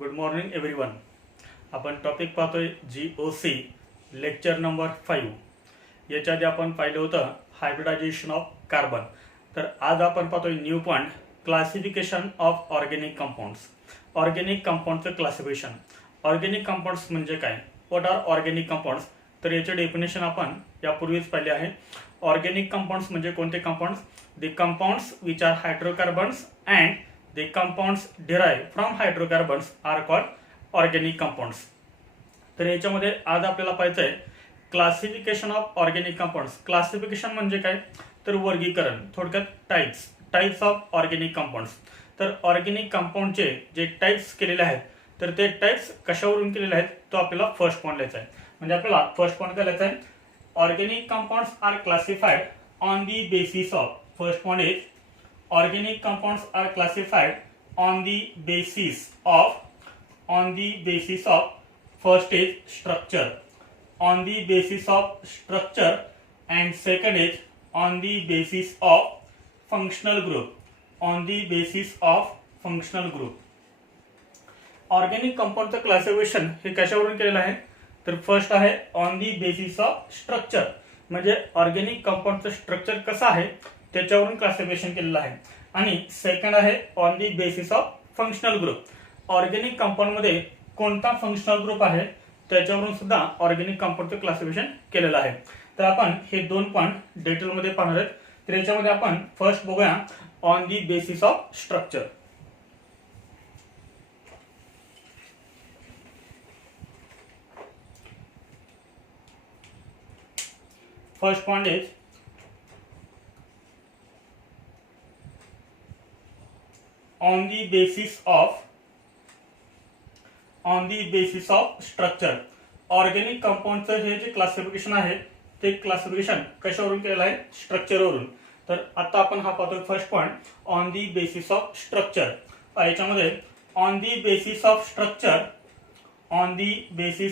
Good morning everyone. आपण topic पाहतोय GOC lecture number 5. याच्या आधी आपण पाहिलं होतं हायब्रिडायझेशन ऑफ कार्बन. तर आज आपण पाहतोय new point classification of organic compounds. Organic कंपाऊंडचं क्लासिफिकेशन. ऑर्गॅनिक कंपाऊंड्स म्हणजे काय, व्हॉट आर ऑर्गॅनिक कंपाऊंड्स, तर याचे डेफिनेशन आपण यापूर्वीच पाहिले आहे. ऑर्गॅनिक कंपाऊंड्स म्हणजे कोणते compounds? The compounds which are hydrocarbons and the compounds derived from hydrocarbons are called organic compounds. तर याच्यामध्ये आज आपल्याला पाहायचं आहे classification of organic compounds. Classification म्हणजे काय, तर वर्गीकरण, थोडक्यात टाइप्स ऑफ ऑर्गॅनिक कंपाऊंड्स. तर ऑर्गॅनिक कंपाऊंडचे जे टाइप्स केलेले आहेत तर ते टाइप्स कशावरून केलेले आहेत तो आपल्याला फर्स्ट पॉइंट लिहायचा आहे. म्हणजे आपल्याला फर्स्ट पॉइंट काय लिहायचा आहे, organic compounds are classified on the basis of. First point is organic compounds are classified on the basis of first is structure, on the basis of structure, and second is on the basis of functional group, on the basis of functional group. Organic कंपाऊंडचं classification हे कशावरून केलेलं आहे, तर first आहे on the basis of structure, म्हणजे organic कंपाऊंडचं structure कसं आहे त्याच्यावरून क्लासिफिकेशन केलेलं आहे. आणि सेकंड आहे on the basis of functional group. Organic compound मध्ये कोणता फंक्शनल ग्रुप आहे त्याच्यावरून सुद्धा ऑर्गॅनिक कंपाऊंडचं क्लासिफिकेशन केलेलं आहे. तर आपण हे दोन पॉइंट डिटेलमध्ये पाहणार आहोत. तर याच्यामध्ये आपण फर्स्ट बघूया on the basis of structure. First point is on the basis of structure. Organic कंपाऊंडचं हे जे क्लासिफिकेशन आहे ते क्लासिफिकेशन कशावरून केलेलं आहे, स्ट्रक्चरवरून. तर आता आपण हा पाहतोय first point on the basis of structure. याच्यामध्ये on the basis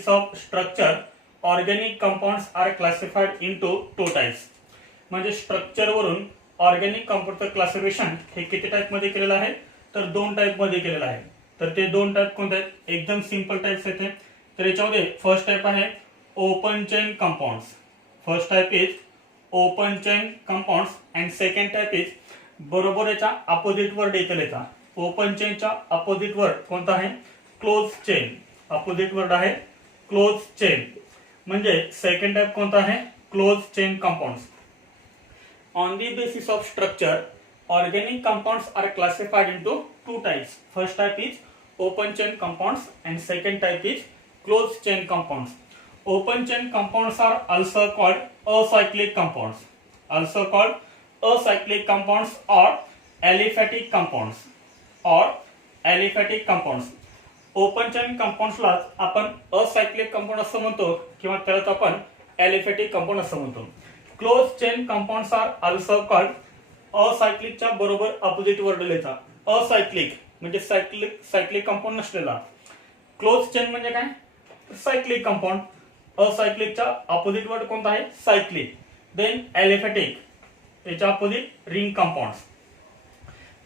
of structure organic compounds are classified into two types. म्हणजे स्ट्रक्चरवरून ऑर्गॅनिक कंपाऊंडचं क्लासिफिकेशन हे किती टाइप मध्ये केलेलं आहे, तर दोन टाइप मध्ये केलेलं आहे. तर ते दोन टाइप कोणते आहेत, एकदम सिंपल टाइप्स आहेत. तर याच्यामध्ये फर्स्ट टाइप आहे open chain compounds. First type is open chain compounds and second type is, बरोबर याच्या अपोजिट वर्ड येतील याचा. ओपन चेनच्या अपोजिट वर्ड कोणता आहे, क्लोज चेन. अपोजिट वर्ड आहे क्लोज चेन. म्हणजे सेकंड टाइप कोणता आहे, close chain compounds. On the basis of structure, organic compounds are classified into two types. First type is open chain compounds and second type is closed chain compounds. Open chain compounds are also called acyclic compounds. Also called acyclic compounds or aliphatic compounds. Open chain compounds ला आपण acyclic compound असं म्हणतो किंवा त्यालाच आपण aliphatic compound असं म्हणतो. Close chain compounds are also called, असायक्लिकच्या बरोबर अपोजिट वर्ड लिहायचा. असायक्लिक म्हणजे सायक्लिक कंपाऊंड नसलेला. क्लोज चेन म्हणजे काय, सायक्लिक कंपाऊंड. असायक्लिकच्या अपोजिट वर्ड कोणता आहे, सायक्लिक. देन एलिफॅटिक, याच्या opposite ring compounds.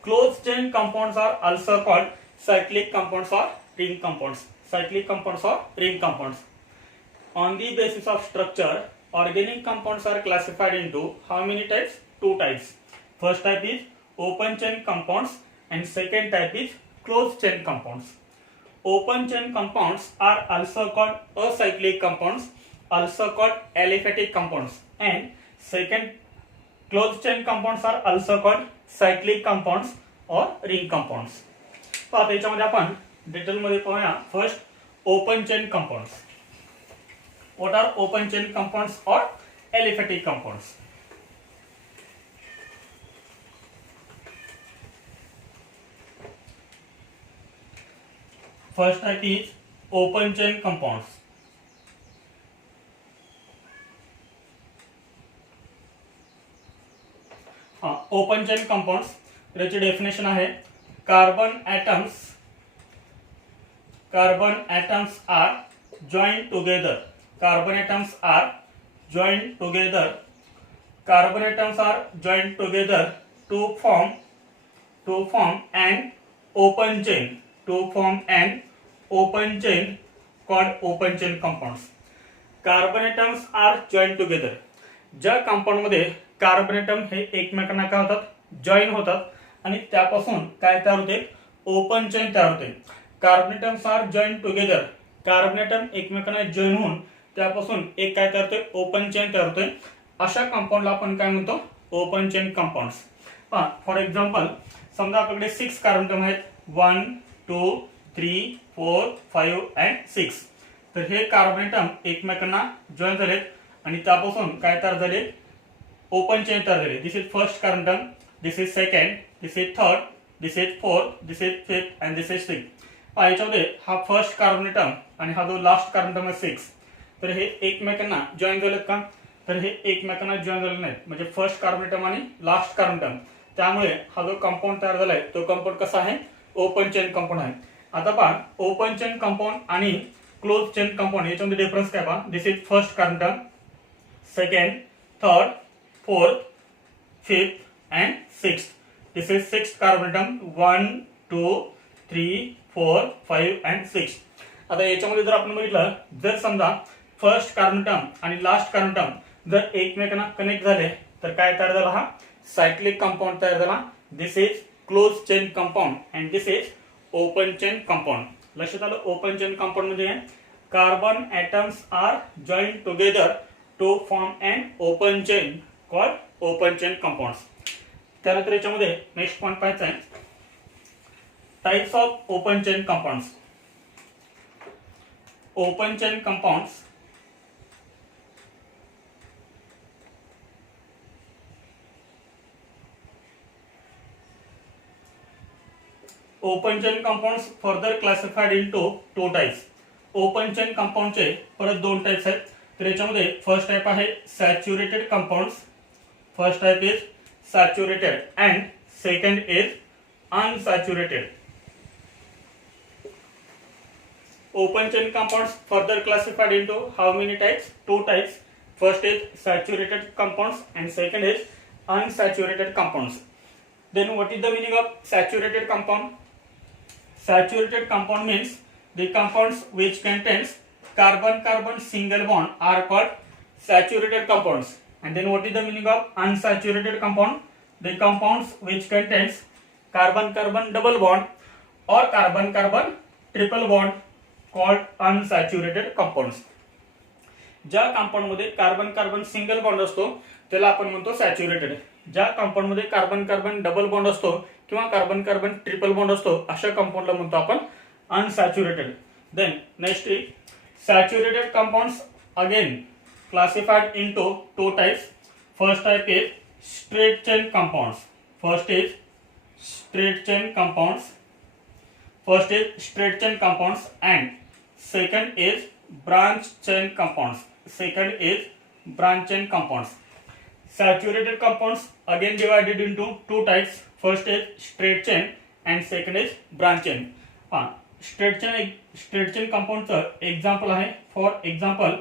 Close chain compounds are also called cyclic compounds और रिंग कंपाऊंड्स. सायक्लिक कंपाऊंड्स और ring compounds. On the basis of structure, organic compounds are classified into how many types? Two types. First type is open chain compounds and second type is closed chain compounds. Open chain compounds are also called acyclic compounds, also called aliphatic compounds, and second closed chain compounds are also called cyclic compounds or ring compounds. तर आता याच्यामध्ये आपण detail मध्ये पाहूया. First open chain compounds. What are open chain compounds or aliphatic compounds? First type is open chain compounds. Open chain compounds याची definition आहे, carbon atoms are joined together. Carbon atoms are joined together to form an open chain open chain called open chain compounds. Carbon atoms are joined together. ज्या compound मध्ये carbon item हे एकमेकांना काय होतात, join होतात आणि त्यापासून काय तयार होते, ओपन चेन तयार होते. Carbon atoms are join together. Carbon atom एकमेकांना जॉईन होऊन त्यापासून एक काय तयार होते, ओपन चेन तयार होते. अशा कंपाऊंडला आपण काय म्हणतो, ओपन चेन कंपाऊंड्स. पहा फॉर एक्झाम्पल समजा आपल्याकडे 6 कार्बन ॲटम आहेत, 1 2 3 4 5 and 6. तर हे कार्बन ॲटम एकमेकांना जॉईन झालेत आणि त्यापासून काय तयार झाले, ओपन चेन तयार झाले. This is first carbon atom, this is second, this is third, this is fourth, this is fifth and this is sixth. याच्यामध्ये हा फर्स्ट कार्बन ॲटम आणि हा जो लास्ट कार्बन ॲटम आहे 6, तर हे एकमेकांना जॉईन झालेत का, तर हे एकमेकांना जॉईन झाले नाहीत. म्हणजे फर्स्ट कार्बन ॲटम आणि लास्ट कार्बन ॲटम, त्यामुळे हा जो कंपाऊंड तयार झालाय तो कंपाऊंड कसा आहे, ओपन चेन कंपाऊंड आहे. आता पहा ओपन चेन कंपाऊंड आणि क्लोज चेन कंपाऊंड याच्यामध्ये डिफरन्स काय पहा. This is first carbon atom, second, third, fourth, fifth and sixth. This is sixth carbon atom, 1 2 3 4 5 and 6. आता याच्यामध्ये जर आपण बघितलं, जर समजा फर्स्ट कार्बन ॲटम आणि लास्ट कार्बन ॲटम जर एकमेकांना कनेक्ट झाले तर काय तयार झाला, हा सायक्लिक कंपाऊंड तयार झाला. This is close chain compound and this is open chain compound. लक्षात आलं, ओपन चेन कंपाऊंड म्हणजे carbon atoms are join together to form and open chain called open chain compounds. त्यानंतर याच्यामध्ये नेक्स्ट पॉईंट पाहायचा आहे, types of open chain compounds. Open chain compounds further classified into 2 types. Open chain कंपाउंडचे परत 2 types आहेत. तर याच्यामध्ये first type आहे saturated compounds. First type is saturated and second is unsaturated. Open chain compounds further classified into how many types? 2 types. First is saturated compounds and second is unsaturated compounds. Then what is the meaning of saturated compound? Saturated compound means the compounds which contains carbon-carbon single bond are called saturated compounds. And then what is the meaning of unsaturated compound? The compounds which contains carbon-carbon double bond or carbon-carbon triple bond called unsaturated compounds. ज्या compound मध्ये carbon carbon single bond असतो त्याला आपण म्हणतो saturated. ज्या compound मध्ये carbon carbon double bond असतो किंवा कार्बन कार्बन ट्रिपल बॉन्ड असतो अशा कंपाऊंडला म्हणतो आपण unsaturated. Then next is saturated compounds again classified into 2 types. First type is straight chain compounds. First is straight chain compounds. First is straight chain compounds and second is branch chain compounds. Second is branch chain compounds. Saturated compounds again divided into 2 types. First is straight chain and second is branch chain. Straight chain compound चं example आहे. For example,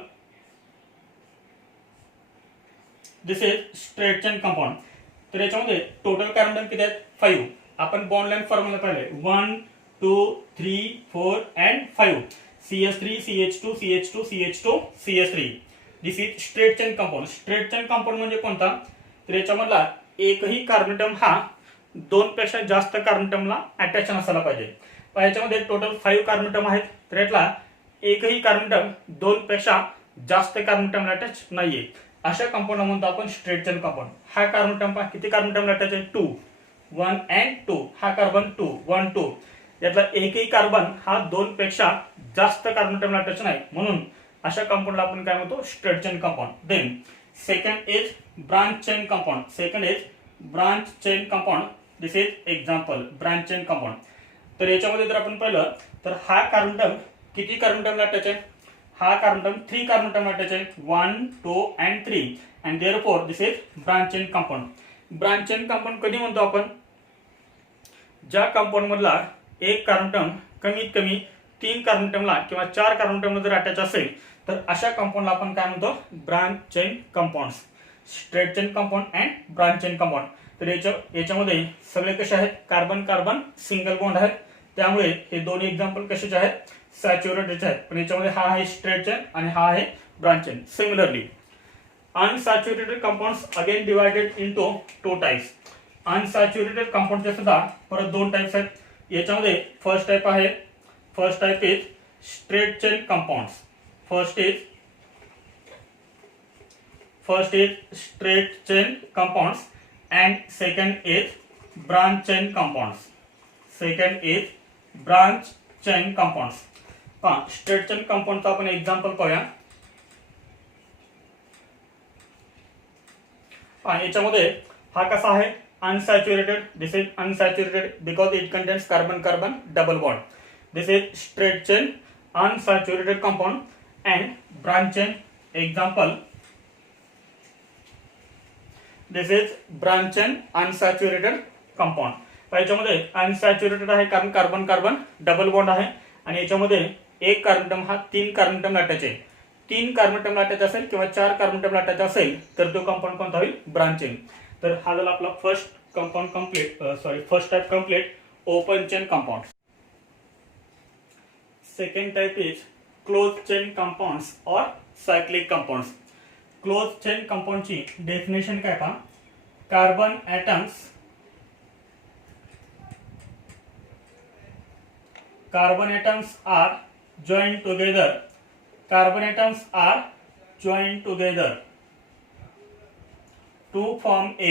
this is straight chain compound. तर याच्यामध्ये total carbon atom किती आहेत, 5. आपण bond length formula पाहिले 1 2 3 4 and 5. CH3 CH2 CH2 CH2 CH3. This is straight chain compound. Straight chain compound म्हणजे कोणता, तर याच्यामधला एकही कार्बन ॲटम हा 2 पेक्षा जास्त कार्बन ॲटमला अटॅच नसायला पाहिजे. पण याच्यामध्ये टोटल 5 कार्बन ॲटम आहेत तर यातला एकही कार्बन ॲटम 2 पेक्षा जास्त कार्बन ॲटमला अटॅच नाहीये. अशा कंपाऊंडला म्हणतो आपण स्ट्रेट चेन कंपाऊंड. हा कार्बन ॲटम पहा किती कार्बन ॲटमला अटॅच आहे, 2 1 and 2. हा कार्बन 2 1 2 यातला एकही कार्बन हा 2 पेक्षा जास्त कार्बन ॲटमला अटॅच नाही, म्हणून अशा कंपाऊंडला आपण काय म्हणतो, straight chain compound. Then second is branch chain compound. Second is branch chain compound. This is example branch chain compound. तर याच्यामध्ये जर आपण पाहिलं तर हा कार्बन ॲटम किती कार्बन ॲटमला अटॅच आहे, हा कार्बन ॲटम 3 कार्बन ॲटमला अटॅच आहे, 1 2 and 3 and therefore this is branch chain compound. Branch chain compound कधी म्हणतो आपण, ज्या कंपाऊंड मधला एक कार्बन ॲटम कमीत कमी 3 कार्बन ॲटमला किंवा 4 कार्बन ॲटमला जर अटॅच असेल तर अशा कंपाऊंडला आपण काय म्हणतो, branch chain compounds. Straight chain compound and branch chain compound. तर याच्यामध्ये सगळे कसे आहेत, कार्बन कार्बन सिंगल बॉन्ड आहेत, त्यामुळे हे दोन्ही एक्झाम्पल कशाचे आहेत, सॅच्युरेटेड आहेत, पण याच्यामध्ये हा आहे स्ट्रेट चेन आणि हा आहे branch chain. Similarly unsaturated compounds again divided into two types. Unsaturated कंपाऊंडचे सुद्धा परत दोन टाइप्स आहेत. याच्यामध्ये first type is straight chain compounds. First is straight chain compounds and second is branch chain compounds. Straight chain कंपाऊंडचा आपण example पाहूया. याच्यामध्ये हा कसा आहे unsaturated. This is unsaturated because it contains carbon carbon double bond. This is straight chain unsaturated compound and branch chain. Example this is branch chain unsaturated compound. याच्यामध्ये unsaturated आहे कारण कार्बन कार्बन डबल बॉन्ड आहे आणि याच्यामध्ये एक carbon autumn हा 3 carbon autumn लाटायचे. 3 carbon autumn लाटायचा असेल किंवा 4 कार्बन अटम लाटायचा असेल तर तो कंपाऊंड कोणता होईल ब्रांच चेन. तर हा झाला आपला first type complete open chain compound. Second type is close chain compounds और सायक्लिक कंपाऊंड्स. क्लोज चेन कंपाऊंडची डेफिनेशन काय पहा. Carbon atoms are joined together to form a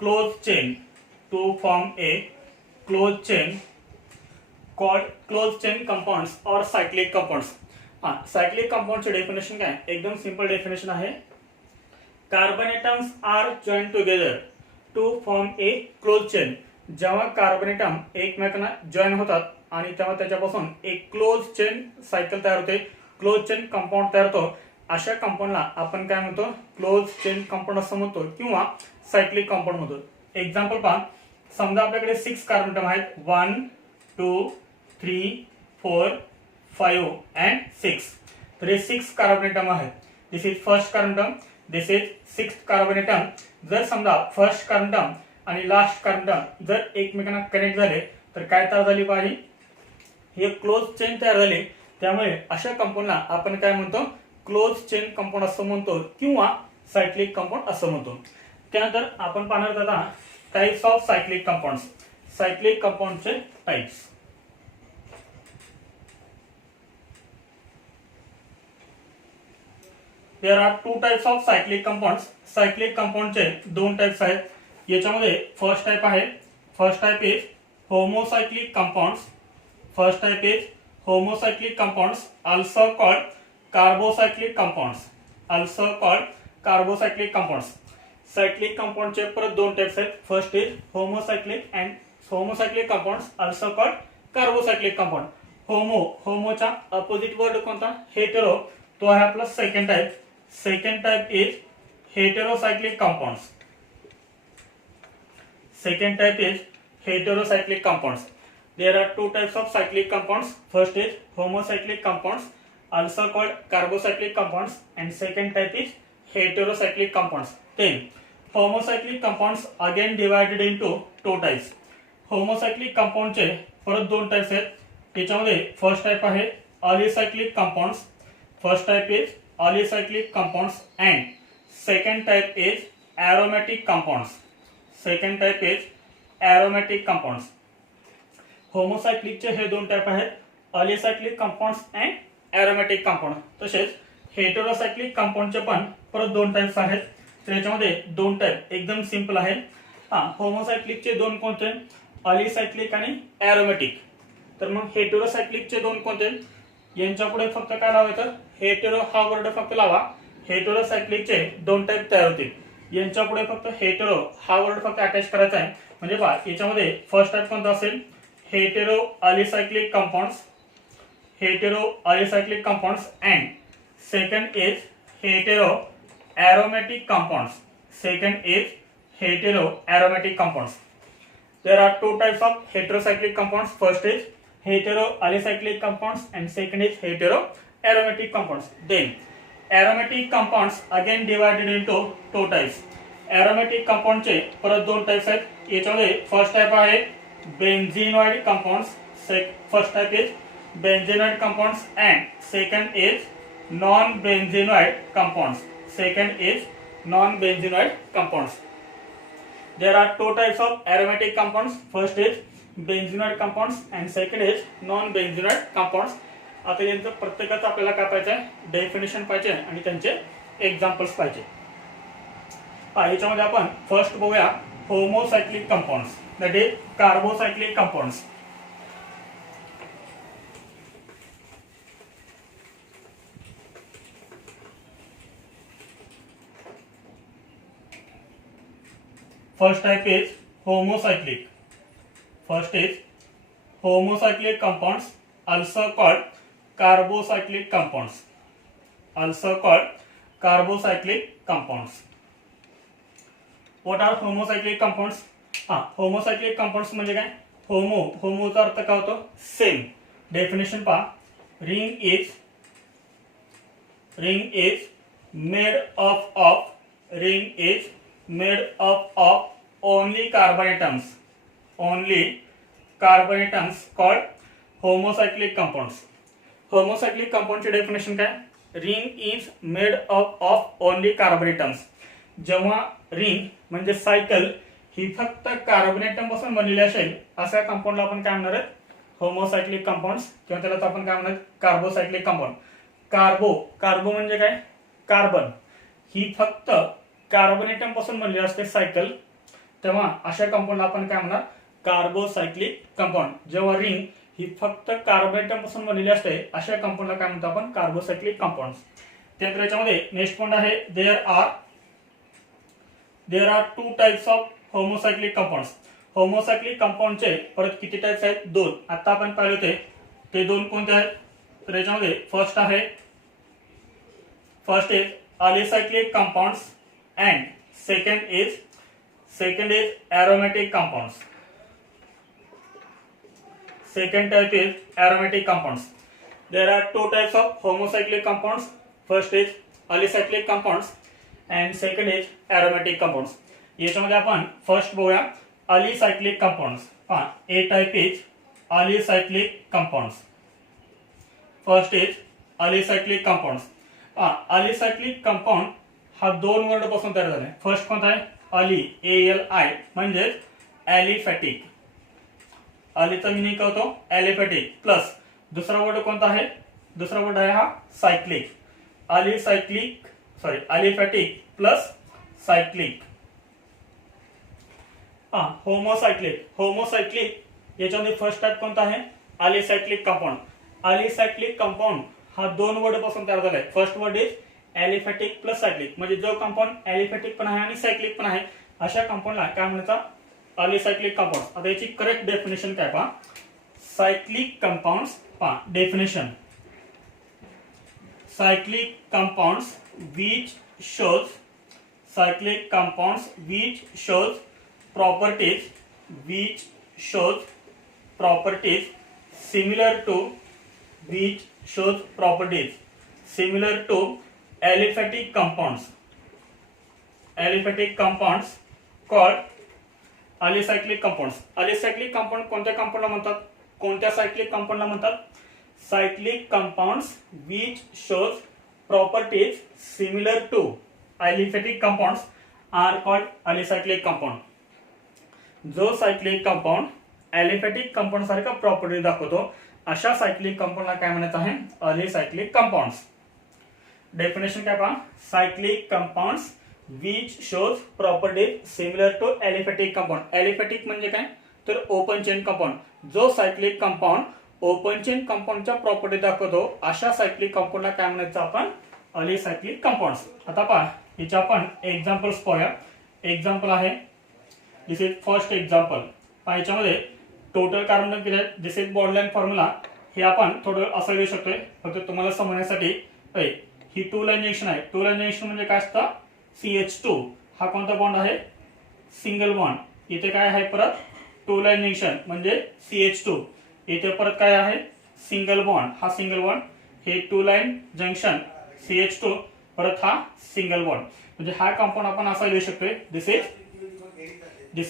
closed chain called closed chain compounds or cyclic compounds. Cyclic कंपाऊंडचे definition काय एकदम simple definition आहे. Carbon atoms are join together to form a close chain. जेव्हा carbon atom एकमेकांना join होतात आणि तेव्हा त्याच्यापासून एक क्लोज चेन सायकल तयार होते, क्लोज चेन कंपाऊंड तयार होतो. अशा कंपाऊंडला आपण काय म्हणतो क्लोज चेन कंपाऊंड असं म्हणतो किंवा सायक्लिक कंपाऊंड म्हणतो. एक्झाम्पल पहा. समजा आपल्याकडे 6 कार्बन एटम आहेत. 1 2 3 4 5 and 6. तर हे 6 कार्बन एटम आहेत. This is first carbon atom, this is 6th carbon atom. जर समजा फर्स्ट कार्बन एटम आणि लास्ट कार्बन एटम जर एकमेकांना कनेक्ट झाले तर काय तयार झाली पाहिजे हे क्लोज चेन तयार झाली. त्यामुळे अशा कंपाऊंडला आपण काय म्हणतो क्लोज चेन कंपाऊंड असं म्हणतो किंवा सायक्लिक कंपाऊंड असं म्हणतो. त्यानंतर आपण पाहणार आहोत आता types of cyclic compounds. Cyclic कंपाऊंडचे types. There are 2 types of cyclic compounds. Cyclic कंपाऊंडचे 2 टाइप्स आहेत. याच्यामध्ये first type is homocyclic compounds. also called carbocyclic compounds. Cyclic कंपाऊंडचे परत 2 टाइप्स आहेत. First is homocyclic compounds also called carbocyclic compound. होमोचा opposite word कोणता hetero, तो आहे आपला second type. Second type is heterocyclic compounds. There are 2 types of cyclic compounds. First is homocyclic compounds also called carbocyclic compounds and second type is heterocyclic compounds. Then homocyclic compounds again divided into 2 types. Homocyclic कंपाऊंडचे परत 2 types आहेत. त्याच्यामध्ये first type आहे alicyclic compounds. and second type is aromatic compounds. होमोसायक्लिकचे हे 2 type आहेत alicyclic compounds and aromatic compound. तसेच heterocyclic कंपाऊंडचे पण परत 2 टाइप्स आहेत. त्याच्यामध्ये 2 टाइप एकदम सिंपल आहे. होमोसायक्लिकचे 2 कोणते अलिसायक्लिक आणि एरोमॅटिक. तर मग हेटेरोसायक्लिकचे 2 कोणते यांच्या पुढे फक्त काय लावायचं हेटेरो हा वर्ड फक्त लावा. हेटेरोसायक्लिकचे 2 टाइप तयार होतील. यांच्या पुढे फक्त हेटेरो हा वर्ड फक्त अटॅच करायचा आहे. म्हणजे पहा याच्यामध्ये फर्स्ट टाइप कोणता असेल hetero alicyclic compounds and second is hetero aromatic compounds. There are 2 types of heterocyclic compounds. First is hetero alicyclic compounds and second is hetero aromatic compounds. Then aromatic compounds again divided into 2 types. aromatic compound चे परत 2 types आहेत. याच्यामध्ये first type आहे benzenoid compounds. First type is benzenoid compounds and second is non-benzenoid compounds. Second is non-benzenoid compounds. There are two types of aromatic compounds. First is benzenoid compounds and second is non-benzenoid compounds. आता यांचं प्रत्येकाचं आपल्याला काय पाहिजे, definition पाहिजे आणि त्यांचे examples पाहिजे. याच्यामध्ये आपण फर्स्ट बघूया homocyclic compounds, that is carbocyclic compounds. First type is homocyclic. First is homocyclic compounds, also called carbocyclic compounds. Also called carbocyclic compounds. What are homocyclic compounds? Homocyclic compounds म्हणजे काय? होमोचा अर्थ काय होतो? सेम. डेफिनेशन पहा, ring is made of only carbon atoms called homocyclic compounds. Homocyclic compound ची definition काय? Ring is made of only carbon atoms. जेव्हा रिंग म्हणजे सायकल ही फक्त कार्बन ॲटम पासून बनलेली असेल अशा कंपाऊंडला आपण काय म्हणणार आहोत? होमोसायक्लिक कंपाऊंड्स, किंवा त्याला आपण काय म्हणणार? कार्बोसायक्लिक कंपाऊंड. कार्बो म्हणजे काय? कार्बन ही फक्त कार्बन ॲटम पासून बनलेली असते सायकल, तेव्हा अशा कंपाऊंडला आपण काय म्हणणार? कार्बोसायक्लिक कंपाऊंड. जेव्हा रिंग ही फक्त कार्बन ॲटम पासून बनलेली असते अशा कंपाऊंडला काय म्हणतो आपण? Carbocyclic compounds. त्यानंतर याच्यामध्ये नेक्स्ट पॉइंट आहे, there are two types of homocyclic compounds. Homocyclic कंपाऊंडचे परत किती टाइप्स आहेत? दोन. आता आपण पाहिले होते ते दोन कोणते आहेत? तर याच्यामध्ये first is alicyclic compounds and second is aromatic compounds. Second type is aromatic compounds. There are two types of homocyclic compounds. First is alicyclic compounds and second is aromatic compounds. याच्यामध्ये आपण फर्स्ट बघूया alicyclic compounds. A type is alicyclic compounds. First is alicyclic compounds. alicyclic compound हा दोन word पासून तयार झाला. First कोणता आहे? ALI म्हणजे ॲलिफॅटिक. अलीचा मिनिंग काय होतो? ॲलिफॅटिक. प्लस दुसरा वर्ड कोणता आहे? दुसरा वर्ड आहे हा cyclic. Aliphatic plus cyclic. Homocyclic याच्यामध्ये फर्स्ट टाइप कोणता आहे? alicyclic compound. alicyclic कंपाऊंड हा दोन वर्ड पासून तयार झालाय. First word is aliphatic plus cyclic, म्हणजे जो कंपाऊंड ॲलिफॅटिक पण आहे आणि सायक्लिक पण आहे अशा कंपाऊंडला काय म्हणायचं? alicyclic compound. आता याची करेक्ट डेफिनेशन काय पहा. सायक्लिक कंपाऊंड्स पहा definition. Cyclic compounds which shows properties similar to aliphatic compounds called alicyclic compounds. alicyclic compound कोणत्या कंपाऊंडला म्हणतात? कोणत्या सायक्लिक कंपाऊंडला म्हणतात? Cyclic compounds which shows properties similar to aliphatic compounds are called alicyclic compound. जो cyclic compound aliphatic compound सारखा property दाखवतो अशा cyclic कंपाऊंडला काय म्हणायचं आहे? alicyclic compounds. डेफिनेशन काय पहा. Cyclic compounds which shows properties similar to aliphatic compound. Aliphatic म्हणजे काय? तर ओपन चेन कंपाऊंड. जो सायक्लिक कंपाऊंड ओपन चेन कंपाऊंडच्या प्रॉपर्टी दाखवतो अशा सायक्लिक कंपाऊंडला काय म्हणायचं आपण? alicyclic compounds. आता पहा याचे आपण एक्झाम्पल्स पाहूया. एक्झाम्पल आहे, दिस इज फर्स्ट एक्झाम्पल. याच्यामध्ये टोटल कार्बन किती आहेत? This is bond line formula. हे आपण थोडं असं लिहू शकतोय फक्त तुम्हाला समजण्यासाठी. ही टू लाईन जंक्शन आहे. टू लाईन जंक्शन म्हणजे काय असतं? CH2 हा कोणता बॉन्ड आहे? Single bond. इथे काय आहे? परत टू लाईन जंक्शन म्हणजे CH2. इथे परत काय आहे? Single bond. हा सिंगल बॉन्ड. हे टू लाईन जंक्शन CH2 परत हा सिंगल बॉन्ड. म्हणजे हा कंपाऊंड आपण असा लिहू शकतोय. दिस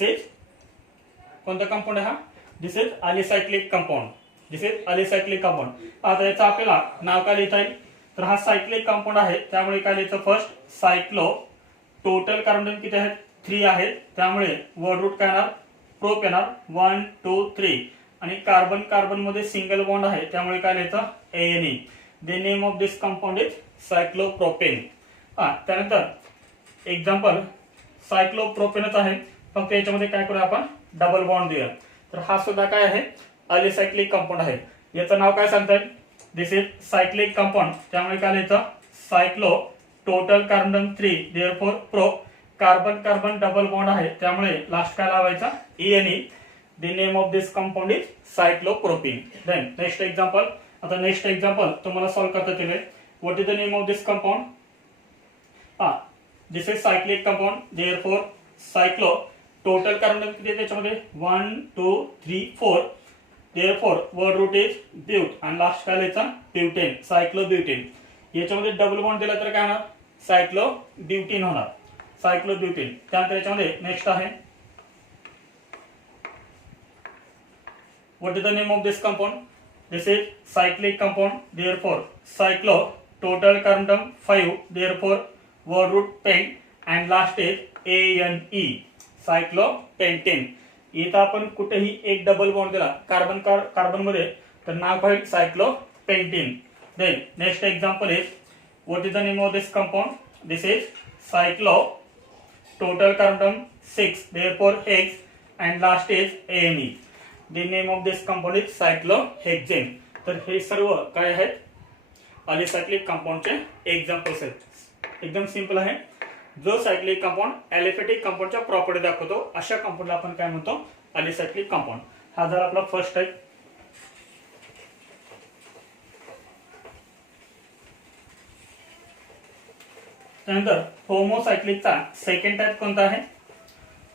इज कोणता कंपाऊंड आहे? हा this is alicyclic compound. This is alicyclic compound. आता याचं आपल्याला नाव काय लिहिता येईल, तर हा सायक्लिक कंपाऊंड आहे त्यामुळे काय लिहायचं, फर्स्ट सायक्लो. टोटल कार्बन किती आहेत, 3 आहेत, त्यामुळे वर्ड रूट काय येणार, प्रोप येणार, 1 2 3. आणि कार्बन कार्बन मध्ये सिंगल बॉन्ड आहे त्यामुळे काय लिहायचं, ANE. The name of this compound is cyclopropane. त्यानंतर एक्झाम्पल सायक्लोप्रोपेनच आहे, फक्त याच्यामध्ये काय करूया आपण, डबल बॉन्ड देऊया. तर हा सुद्धा काय आहे, अलिसायक्लिक कंपाऊंड आहे. याचं नाव काय सांगता येईल, दिस इज सायक्लिक कंपाऊंड, त्यामुळे काय लिहायचं, cyclo. Total carbon 3, therefore prop. Carbon carbon double bond आहे त्यामुळे लास्ट काय लावायचा, ENE. The name of this compound is cyclopropene. Then next example. आता नेक्स्ट एक्झाम्पल तुम्हाला सॉल्व्ह करता येईल. What is the name of this compound, this is cyclic compound, therefore cyclo. Total carbon किती आहे त्याच्यामध्ये, 1 2 3 4. Therefore word root is but आणि last काय लिहायचा, ब्युटेन, सायक्लोब्युटेन. याच्यामध्ये डबल बॉन्ड दिला तर काय होणार, सायक्लोब्युटेन होणार, सायक्लोब्युटेन. त्यानंतर याच्यामध्ये नेक्स्ट आहे, what is the name of this compound, this is cyclic compound, therefore cyclo. Total carbon 5, therefore word root pen and last is ANE, cyclopentane. इथं आपण कुठेही एक डबल बॉन्ड दिला कार्बन कार्बन मध्ये तर नाव काय, cyclopentane. Then next example is, what is the name of this compound, this is cyclo. Total carbon 6, therefore hex and last is ANE. The name of this compound is cyclohexane. तर हे सर्व काय आहेत, अलिसायक्लिक कंपाऊंडचे examples आहेत. एकदम simple आहे. जो cyclic compound aliphatic कंपाऊंडच्या property दाखवतो अशा कंपाऊंडला आपण काय म्हणतो, अलिसायक्लिक कंपाऊंड. हा झाला आपला फर्स्ट टाइप. त्यानंतर होमोसायक्लिकचा सेकंड टाइप कोणता आहे,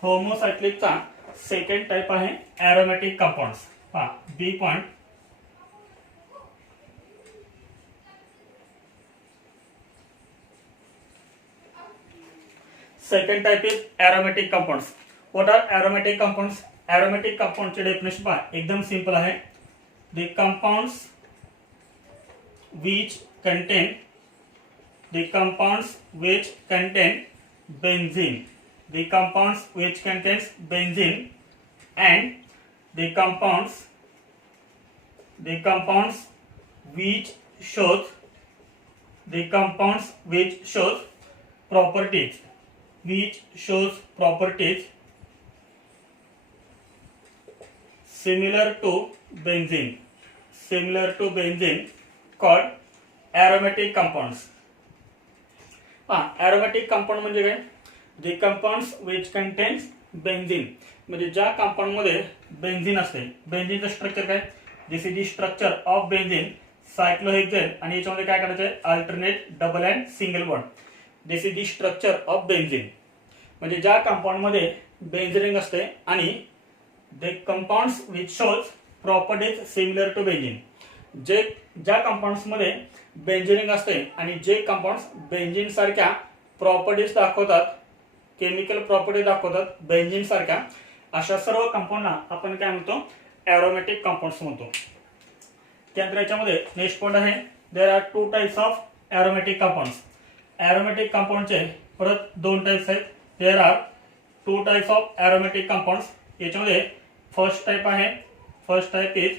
होमोसायक्लिकचा सेकंड टाइप आहे aromatic compounds. B point. Second type is aromatic compounds. What are aromatic compounds, aromatic कंपाऊंडचे डेफिनेशन पहा, एकदम सिंपल आहे. The compounds which contain, the compounds which contain benzene, the compounds which contains benzene and the compounds which shows, the compounds which shows properties, similar to benzene called aromatic compounds. aromatic compound म्हणजे काय, the compounds which contains benzene, म्हणजे ज्या compound मध्ये benzene असते. बेन्झीनचं structure काय, this is the structure of benzene, cyclohexane. आणि याच्यामध्ये काय करायचं आहे, alternate double and single bond. This is the structure of benzene. म्हणजे ज्या कंपाऊंड मध्ये बेन्झीन असते आणि the compounds which shows properties similar to benzene, जे ज्या कंपाऊंड्स मध्ये बेन्झीन असते आणि जे कंपाऊंड्स बेन्झीन सारख्या प्रॉपर्टीज दाखवतात, केमिकल प्रॉपर्टी दाखवतात बेन्झीन सारख्या, अशा सर्व कंपाऊंडला आपण काय म्हणतो, एरोमॅटिक कंपाऊंड्स म्हणतो. त्यानंतर याच्यामध्ये नेक्स्ट पॉइंट आहे, there are 2 types of aromatic compounds. Aromatic कंपाऊंडचे परत 2 टाइप्स आहेत. There are 2 types of aromatic compounds. याच्यामध्ये फर्स्ट टाइप आहे, first type is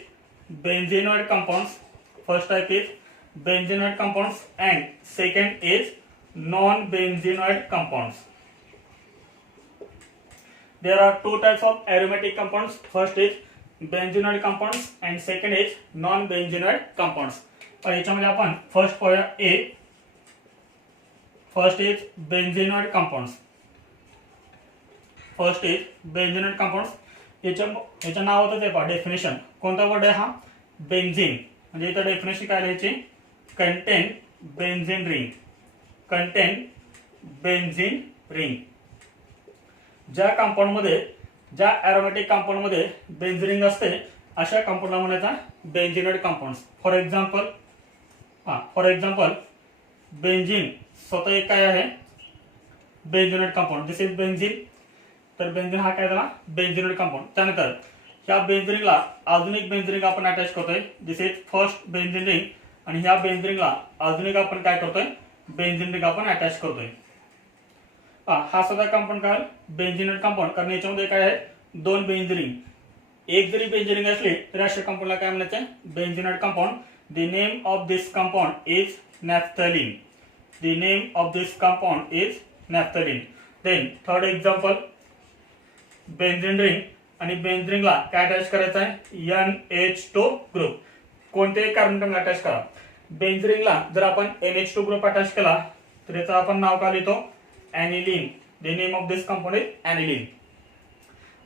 benzenoid compounds. First type is benzenoid compounds and second is non-benzenoid compounds. There are 2 types of aromatic compounds. First is benzenoid compounds and second is non-benzenoid compounds. और याच्यामध्ये आपण first पाहूया A. First is benzenoid compounds. First is benzenoid compounds. याच्या नावातच आहे पहा definition, कोणता word आहे हा, बेन्झीन. म्हणजे इथं डेफिनेशन काय लिहायची, content benzene ring, content benzene ring. ज्या कंपाऊंड मध्ये, ज्या एरोमॅटिक कंपाऊंड मध्ये बेन्झीन रिंग असते अशा कंपाऊंडला म्हणायचा बेन्झिनॉइड कंपाऊंड्स. फॉर एक्झाम्पल बेन्झीन स्वतः एक काय आहे, बेन्झिनॉइड कंपाऊंड. This is benzene. तर बेन्झीन हा काय झाला, बेन्झिनॉइड कंपाऊंड. त्यानंतर ह्या बेंझिनला अजून एक बेंझिन आपण अटॅच करतोय, दिस इज फर्स्ट बेंझिन रिंग, आणि ह्या बेंझिनला अजून एक आपण काय करतोय, बेंझिन रिंग आपण अटॅच करतोय. हा सुद्धा कंपाऊंड काय बेंझिनेट कंपाऊंड, कारण याच्यामध्ये काय आहे, दोन बेंझिन रिंग. एक जरी बेंझिन रिंग असली तरी अशा कंपाऊंडला काय म्हणायचं, benzenoid compound. The name of this compound is naphthalene. The name of this compound is naphthalene. Then third example, benzene ring, आणि बेंझिन रिंगला काय अटॅच करायचं आहे, NH2 ग्रुप. कोणत्याही कार्बन अटॅच करा. बेंझिन रिंगला जर आपण NH2 ग्रुप अटॅच केला तर याचं आपण नाव काय लिहितो, aniline. The name of this compound is aniline.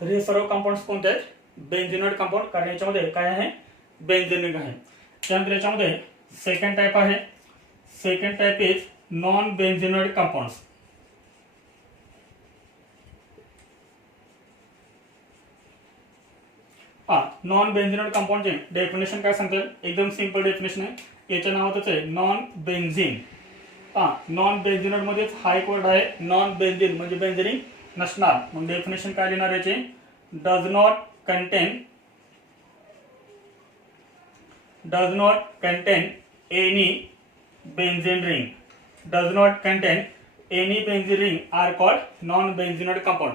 तर हे सर्व कंपाऊंड्स कोणते आहेत, बेंझिनेट कंपाऊंड, कारण याच्यामध्ये काय आहे, बेंझिन रिंग आहे. त्यानंतर याच्यामध्ये सेकंड टाइप आहे, second type is non benzenoid compounds. Non benzenoid कंपाऊंडचे डेफिनेशन काय सांगतात, एकदम सिंपल डेफिनेशन आहे. याच्या नावातच आहे नॉन बेंझिन. नॉन बेंझिनेट मध्येच हा एक वर्ड आहे, नॉन बेंझिन म्हणजे बेंझिन नसणार. मग डेफिनेशन काय देणार याचे, does not contain any benzene ring. Does not contain any benzene ring are called non benzenoid compound.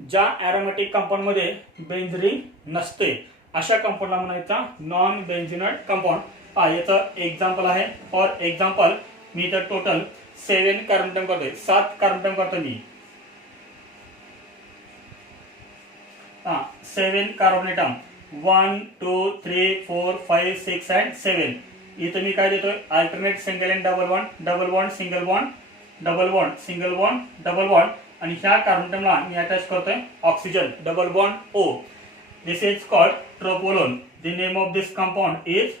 ज्या ॲरोमॅटिक कंपाऊंड मध्ये बेंझिन रिंग नसते अशा कंपाऊंडला म्हणायचा नॉन बेंझिनेट कंपाऊंड. याचं एक्झाम्पल आहे, फॉर एक्झाम्पल मी तर टोटल 7 कार्बन करतोय, 7 कार्बन करतो मी. 7 कार्बन एटम, 1 2 3 4 5 6 and 7. इथं मी काय देतोय, alternate single and double bond, double bond single bond, double bond single bond, double bond, आणि ह्या कार्बनला मी अटॅच करतोय oxygen, double bond O. This is called tropolone. The name of this compound is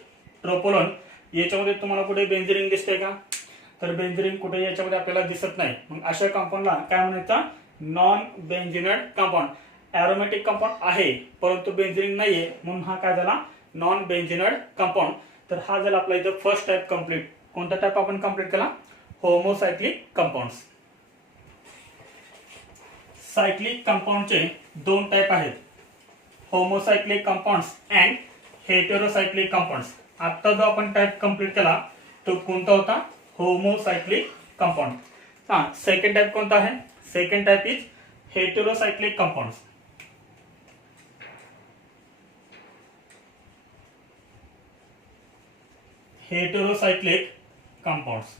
tropolone. याच्यामध्ये तुम्हाला कुठे benzene ring दिसते का, तर बेंझिन रिंग कुठे याच्यामध्ये आपल्याला दिसत नाही. मग अशा कंपाऊंडला काय म्हणायचं, non benzenoid compound. Aromatic compound आहे परंतु बेंझिन रिंग नाहीये, म्हणून हा काय झाला, नॉन बेंझिनेट कंपाऊंड. तर हा झाला आपला इथं फर्स्ट टाइप कंप्लीट. कोणता टाइप आपण कंप्लीट केला, होमोसायक्लिक कंपाऊंड्स. सायक्लिक कंपाऊंडचे दोन टाइप आहेत, होमोसायक्लिक कंपाऊंड्स अँड हेटेरोसायक्लिक कंपाऊंड्स. आता जो आपण टाइप कंप्लीट केला तो कोणता होता, होमोसायक्लिक कंपाऊंड. सेकंड टाइप कोणता आहे, second type is heterocyclic compounds. Heterocyclic compounds.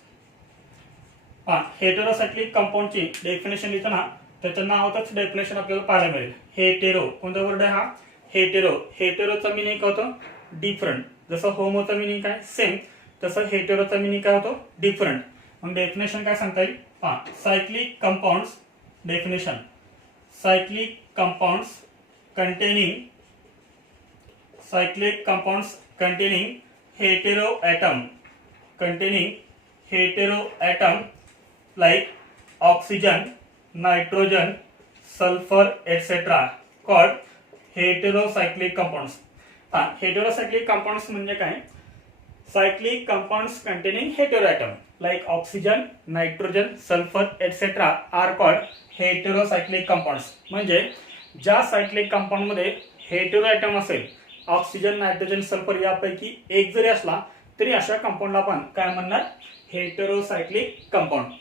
Heterocyclic कंपाऊंडची डेफिनेशन लिहिताना त्याच्या नावातच डेफिनेशन आपल्याला पाहायला मिळेल. हेटेरो कोणता वर्ड आहे हा, हेटेरो. हेटेरोचा मिनिंग काय होतो, डिफरंट. जसं होमोचा मिनिंग काय सेम, तसं हेटेरोचा मिनिंग काय होतो, डिफरंट. मग डेफिनेशन काय सांगता येईल, cyclic compounds. Definition, cyclic compounds containing, cyclic compounds containing hetero atom, containing hetero atom like oxygen, nitrogen, sulfur etc. called heterocyclic compounds. Heterocyclic compounds म्हणजे काय, cyclic compounds containing hetero atom like oxygen, nitrogen, sulfur etc. are called heterocyclic compounds. म्हणजे ज्या cyclic compound मध्ये hetero atom असेल, oxygen, nitrogen, sulphur यापैकी एक जरी असला तरी अशा कंपाऊंडला आपण काय म्हणणार, हेटेरोसायक्लिक कंपाऊंड.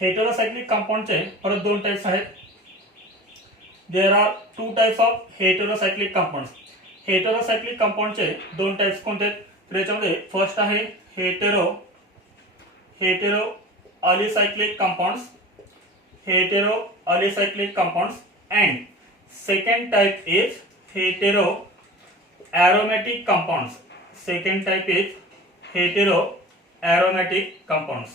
हेटेरोसायक्लिक कंपाऊंडचे परत दोन टाइप्स आहेत. There are 2 types of heterocyclic compounds. Heterocyclic कंपाऊंडचे दोन टाइप्स कोणते आहेत, तर याच्यामध्ये फर्स्ट आहे hetero alicyclic compounds, hetero alicyclic compounds, and second type is hetero aromatic compounds. Second type is hetero aromatic compounds.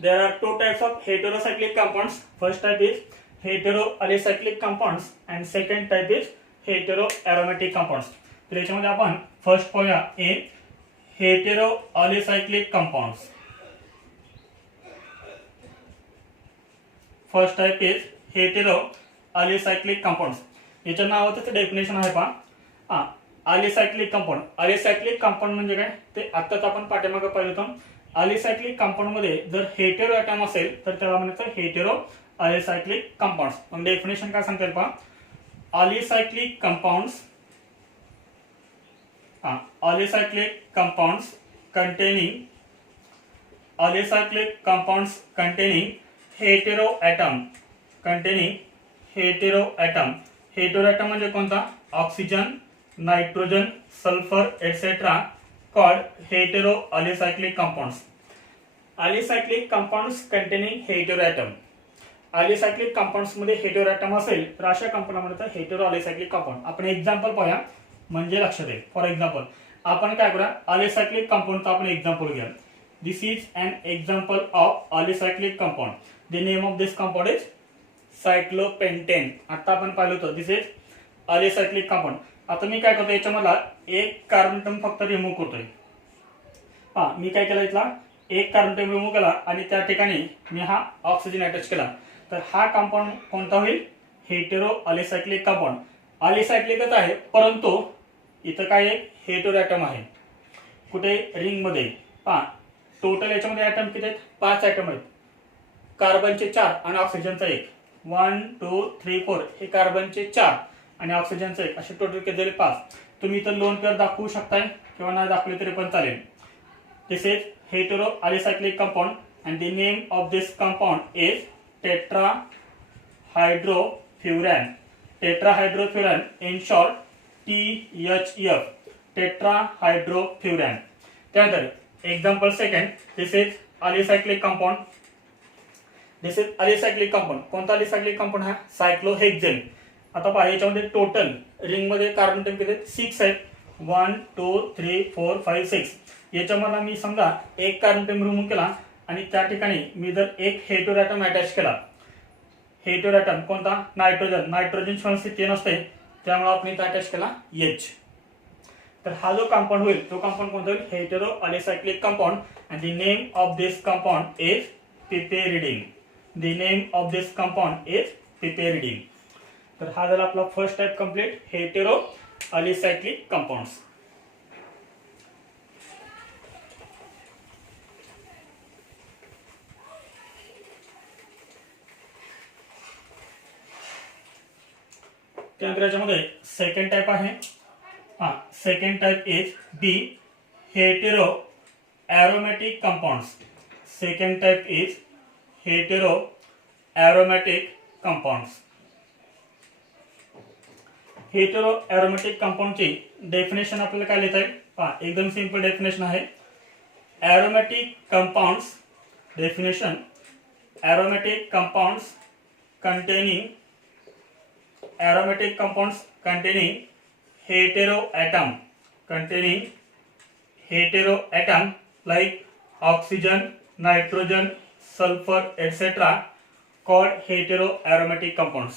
There are 2 types of heterocyclic compounds. First type is hetero alicyclic compounds and second type is hetero aromatic compounds. तर याच्यामध्ये आपण first पाहूया ए hetero alicyclic compounds. First type is hetero alicyclic compounds. याच्या नावातच definition आहे पहा, अलिसायक्लिक compound. अलिसायक्लिक compound म्हणजे काय ते आत्ताच आपण पाठीमागे पाहिलं होतं. अलिसायक्लिक कंपाऊंड मध्ये जर हेटेरो ॲटम असेल तर त्याला म्हणायचं हेटेरो अलिसायक्लिक कंपाऊंड्स. मग डेफिनेशन काय सांगता येईल पहा, alicyclic compounds alicyclic compounds containing heteroatom heteroatom म्हणजे कोणता oxygen nitrogen sulphur etcetera called heteroalicyclic compounds. alicyclic compounds containing heteroatom alicyclic compounds मध्ये heteroatom असेल तर अशा कंपाऊंडला म्हणतात heteroalicyclic compound. आपण एक्झाम्पल पाहूया म्हणजे लक्षात येईल. फॉर एक्झाम्पल आपण काय करूया alicyclic compound आपण एक्झाम्पल घेऊया. This is an example of alicyclic compound. The name of this compound is cyclopentane. आता आपण पाहिलं होतं दिस इज alicyclic compound. आता मी काय करतो याच्यामधला एक कार्बन अटम फक्त रिमूव्ह करतोय. मी काय केलं इथला एक कार्बन अटम रिमूव्ह केला आणि त्या ठिकाणी मी हा ऑक्सिजन अटॅच केला. तर हा कंपाऊंड कोणता होईल हेटेरोअलिसायक्लिक कंपाऊंड. अलिसायक्लिकच आहे परंतु इथं काय एक हेटेरोएटम आहे कुठे रिंग मध्ये. टोटल याच्यामध्ये ॲटम किती आहेत 5 ॲटम आहेत. कार्बनचे 4 आणि ऑक्सिजनचा 1 1 2 3 4 हे कार्बनचे 4 आणि ऑक्सिजनचा 1 असे टोटल किती झाले 5. तुम्ही इथं लोन पेअर दाखवू शकताय किंवा नाही दाखवले तरी पण चालेल. दिस is heteroalicyclic compound and the name of this compound is tetrahydrofuran. Tetrahydrofuran in short THF tetrahydrofuran. त्यानंतर example second this is alicyclic compound. This is alicyclic compound. कोणता alicyclic compound हा सायक्लोहेक्झेन. आता पहा याच्यामध्ये टोटल रिंग मध्ये कार्बन अटम किती आहेत 6 आहेत 1 2 3 4 5 6. याच्यामध्ये मी समजा एक कार्बन अटम रिमूव्ह केला आणि त्या ठिकाणी मी जर एक हेटेरोएटम अटॅच केला. हेटेरोएटम कोणता नायट्रोजन स्थिती नसते त्यामुळे आपण इथे अटॅच केला H. तर हा जो कंपाऊंड होईल तो कंपाऊंड कोणता होईल heteroalicyclic compound. And the name of this compound is piperidine. The name of this compound is piperidine. तर हा झाला आपला first type complete heteroalicyclic compounds. त्यानंतर याच्यामध्ये सेकंड टाइप आहे. Second type is B hetero aromatic compounds. Second type is hetero aromatic compounds. Hetero aromatic कंपाऊंडची definition आपल्याला काय लिहिता येईल एकदम सिंपल डेफिनेशन आहे. Aromatic compounds definition aromatic compounds containing heteroatom like oxygen, nitrogen, sulfur etc. called heteroaromatic compounds.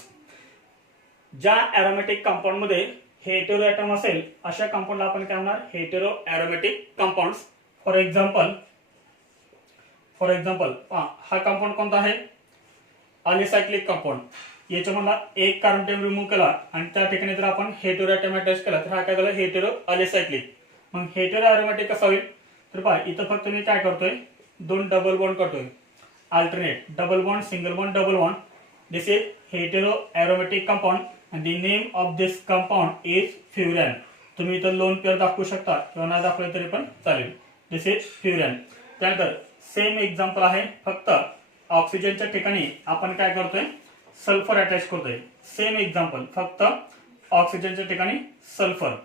ज्या एरोमॅटिक compound मध्ये heteroatom असेल अशा कंपाऊंडला आपण काय म्हणणार हेटेरोएरोमॅटिक कंपाऊंड्स. फॉर एक्झाम्पल हा कंपाऊंड कोणता आहे अलिसायक्लिक कंपाऊंड. याच्यामधला एक कार्बन अटम रिमूव्ह केला आणि त्या ठिकाणी जर आपण हेटेरोएटम अटॅच केला तर हा काय झाला हेटेरोअलिसायक्लिक. मग हेटेरोएरोमॅटिक कसा होईल तर पहा इथं फक्त मी काय करतोय 2 डबल बॉन्ड करतोय alternate double bond single bond double bond. This is heteroaromatic compound and the name of this compound is furan. तुम्ही इथं लोन पेअर दाखवू शकता किंवा नाही दाखवले तरी पण चालेल. दिस इज फ्युरॅन. त्यानंतर सेम एक्झाम्पल आहे फक्त ऑक्सिजनच्या ठिकाणी आपण काय करतोय सल्फर अटॅच करतोय. सेम एक्झाम्पल फक्त ऑक्सिजनच्या ठिकाणी sulphur.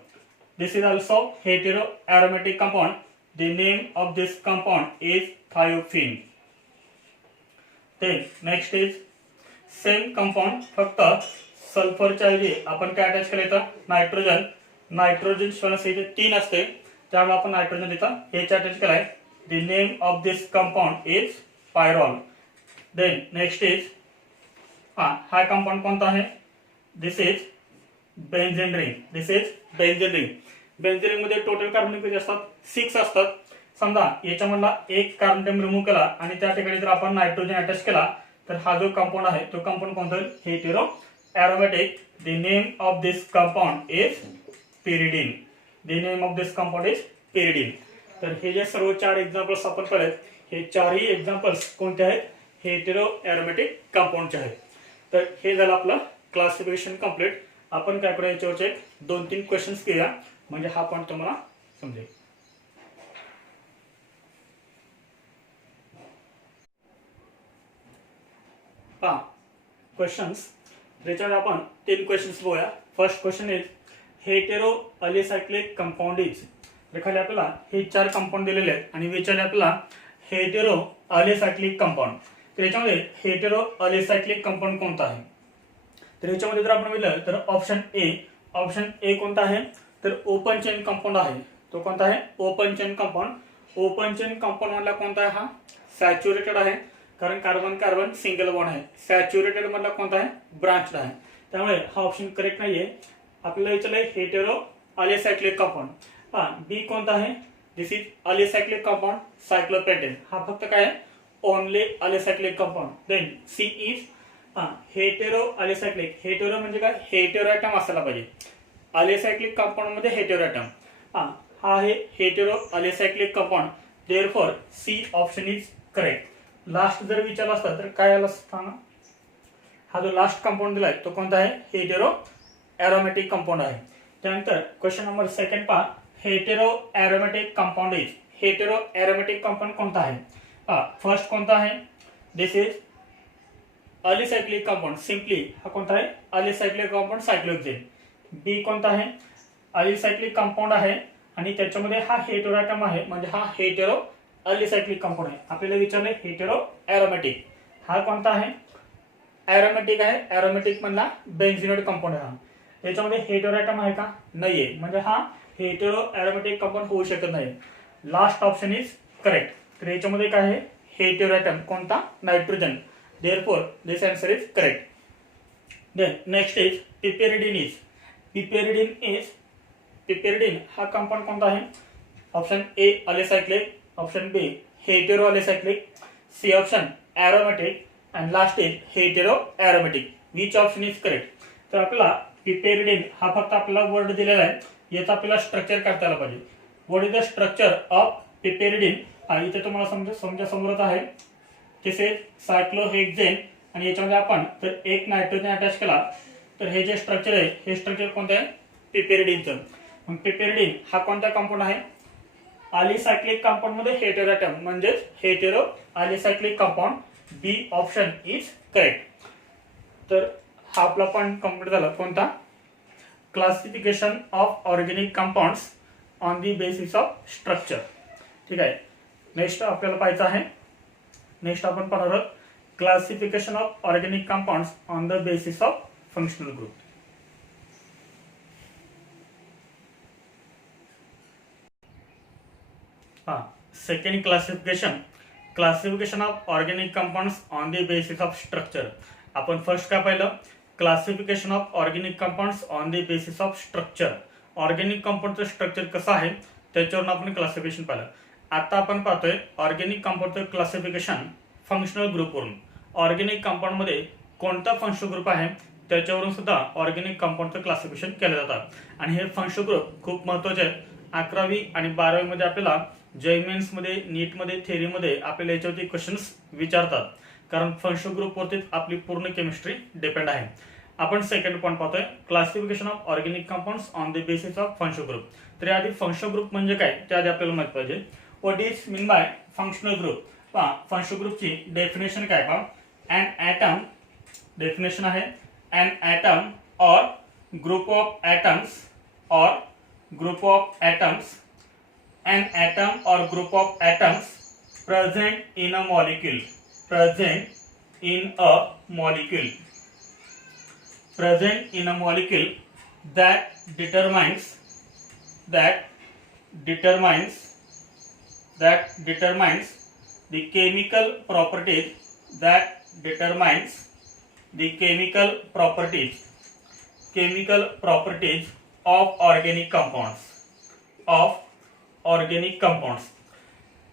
This is also heteroaromatic compound. The name of this compound is thiophene. Next is same compound फक्त सल्फरच्या ऐवजी आपण काय अटॅच केलं इथं नायट्रोजन श्वास इथे 3 असते त्यामुळे आपण नायट्रोजन इथं H अटॅच केलाय. The name of this compound is pyrrole. Then next is हा कंपाऊंड कोणता आहे this is benzene ring. Benzene ring मध्ये टोटल कार्बन किती असतात 6 असतात. समजा याच्यामधला एक कार्बन अटम रिमूव्ह केला आणि त्या ठिकाणी जर आपण नायट्रोजन अटॅच केला तर हा जो कंपाऊंड आहे तो कंपाऊंड कोणता होईल heteroaromatic. The name of this compound is pyridine. तर हे जे सर्व 4 एक्झाम्पल्स आपण पाहिलेत हे चारही एक्झाम्पल्स कोणते आहेत हेटेरोएरोमॅटिक कंपाऊंडचे आहेत. तर हे झालं आपलं क्लासिफिकेशन कंप्लीट. आपण काय करूया, याच्यावरचे 2-3 क्वेश्चन्स घेऊया म्हणजे हा पॉईंट तुम्हाला समजेल. पहा क्वेश्चन्स, त्याच्यावर आपण 3 क्वेश्चन्स बघूया. First question is hetero alicyclic compound is. खाली आपल्याला हे 4 कंपाऊंड दिलेले आहेत आणि विचारले आपल्याला हेटेरो अलिसायक्लिक कंपाऊंड. तर याच्यामध्ये हेटेरो अलिसायक्लिक कंपाऊंड कोणता आहे? तर याच्यामध्ये जर आपण बघितलं तर ऑप्शन ए कोणता आहे, तर ओपन चेन कंपाऊंड आहे. तो कोणता आहे? Open chain compound. Open chain compound मधला कोणता आहे? हा सॅच्युरेटेड आहे, कारण कार्बन कार्बन सिंगल बॉन्ड आहे. सॅच्युरेटेड मधला कोणता आहे? ब्रांच्ड आहे. त्यामुळे हा ऑप्शन करेक्ट नाहीये. आपल्याला विचारलंय हेटेरो अलिसायक्लिक कंपाऊंड. हा बी कोणता आहे? This is alicyclic compound cyclopentane. हा फक्त काय आहे? Only alicyclic compound. Then C is hetero alicyclic. Hetero म्हणजे काय? हेटेरो ॲटम असायला पाहिजे. अलिसायक्लिक कंपाऊंड मध्ये हेटेरो ॲटम हा आहे hetero alicyclic compound. Therefore C option is correct. Last जर विचारला असता तर काय आला असता? हा जो लास्ट कंपाऊंड दिलाय तो कोणता आहे? हेटेरो एरोमॅटिक कंपाऊंड आहे. त्यानंतर क्वेश्चन नंबर 2 पहा, hetero aromatic compound is. Hetero aromatic compound कोणता आहे? फर्स्ट कोणता आहे? This is alicyclic compound. Simply हा कोणता आहे? Alicyclic compound सायक्लोहेक्सेन. बी कोणता आहे? अलिसायक्लिक कंपाऊंड आहे आणि त्याच्यामध्ये हा हेटेरो ॲटम आहे, म्हणजे हा हेटेरो अलिसायक्लिक कंपाऊंड आहे. आपल्याला विचारले हेटेरो एरोमॅटिक. हा कोणता आहे? एरोमॅटिक आहे. एरोमॅटिक मधला बेन्झिनोइड कंपाऊंड आहे. याच्यामध्ये हेटेरो ॲटम आहे का? नाहीये, म्हणजे हा हेटेरो एरोमॅटिक कंपाऊंड होऊ शकत नाही. Last option is correct. तर याच्यामध्ये काय आहे? हेटेरो ॲटम कोणता? Nitrogen. Therefore this answer is correct. Then next is piperidine is. Piperidine हा कंपाऊंड कोणता आहे? Option A alicyclic, option B hetero alicyclic, C option aromatic and last is hetero aromatic. Which option is correct? तर आपल्याला पिपेरिडिन हा फक्त आपल्याला word दिलेला आहे, याचा आपल्याला स्ट्रक्चर काढता आला पाहिजे. What is the structure of piperidine? इथे तुम्हाला समजा समोरच आहे. तसेच सायक्लोहेक्सेन आणि याच्यामध्ये आपण जर एक नायट्रोजन अटॅच केला तर हे जे स्ट्रक्चर आहे हे स्ट्रक्चर कोणतं आहे? पिपेरिडिनचं. मग पिपेरिडिन हा कोणता कंपाऊंड आहे? अलिसायक्लिक कंपाऊंड मध्ये हेटेरो ॲटम म्हणजेच hetero alicyclic compound. B option is correct. तर हा आपला पॉईंट कंप्लीट झाला. कोणता? Classification of organic compounds on the basis of structure. ठीक आहे. नेक्स्ट आपल्याला पाहायचं आहे. नेक्स्ट आपण पाहणार आहोत classification of organic compounds on the basis of functional group. Second classification of organic compounds on the basis of structure. आपण first काय पाहिलं? Classification of organic compounds on the basis of structure. Organic कंपाऊंडचं structure कसं आहे त्याच्यावरून आपण classification पाहिलं. आता आपण पाहतोय ऑर्गॅनिक कंपाऊंडचं क्लासिफिकेशन फंक्शनल ग्रुपवरून. ऑर्गॅनिक कंपाऊंड मध्ये कोणता फंक्शनल ग्रुप आहे त्याच्यावरून सुद्धा ऑर्गॅनिक कंपाऊंडचं क्लासिफिकेशन केलं जातं. आणि हे फंक्शनल ग्रुप खूप महत्त्वाचे आहेत. 11वी आणि 12वी मध्ये आपल्याला जयमेन्स मध्ये, नीट मध्ये, थेरी मध्ये आपल्याला याच्यावरती क्वेश्चन्स विचारतात, कारण फंक्शनल ग्रुप वरती आपली पूर्ण केमिस्ट्री डिपेंड आहे. आपण सेकंड पॉईंट पाहतोय classification of organic compounds on the basis of functional group. तर आधी फंक्शनल ग्रुप म्हणजे काय ते आधी आपल्याला माहित पाहिजे. What is mean by functional group? पहा फंक्शनल ग्रुपची डेफिनेशन काय? पहा an atom, डेफिनेशन आहे an atom or group of atoms or group of atoms, an atom or group of atoms present in a molecule, present in a molecule, present in a molecule that determines the chemical properties, that determines the chemical properties of organic compounds,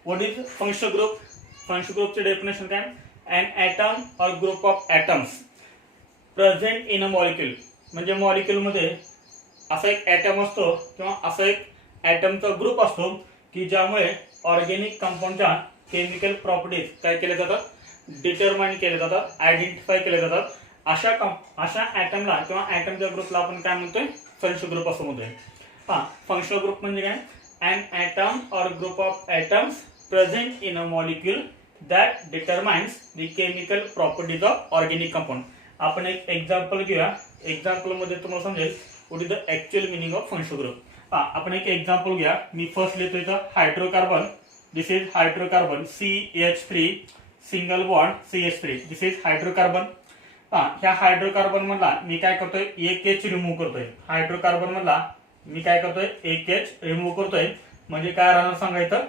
What is functional group? Functional group ची definition काय? an atom or group of atoms present in a molecule. म्हणजे molecule मध्ये असा एक item असतो किंवा असा एक ॲटमचा ग्रुप असतो की ज्यामुळे ऑर्गॅनिक कंपाऊंडच्या केमिकल प्रॉपर्टीज काय केल्या जातात? डिटरमाइन केले जातात, आयडेंटिफाय केले जातात अशा ऍटमला किंवा ऍटमच्या ग्रुपला आपण काय म्हणतोय, फंक्शनल ग्रुप असं म्हणतोय. फंक्शनल ग्रुप म्हणजे काय, an atom or group of atoms present in a molecule that determines the chemical properties of organic compound. आपण एक एक्झाम्पल घेऊया. एक्झाम्पल मध्ये तुम्हाला समजेल what is the actual meaning of functional group. आपण एक एक्झाम्पल घ्या. मी फर्स्ट लिहितो इथं hydrocarbon. This is hydrocarbon CH3 single bond CH3. This is hydrocarbon. ह्या हायड्रोकार्बन मधला मी काय करतोय, एक H रिमूव्ह करतोय. हायड्रोकार्बन मधला मी काय करतोय, एक H रिमूव्ह करतोय. म्हणजे काय राहणार सांगायचं,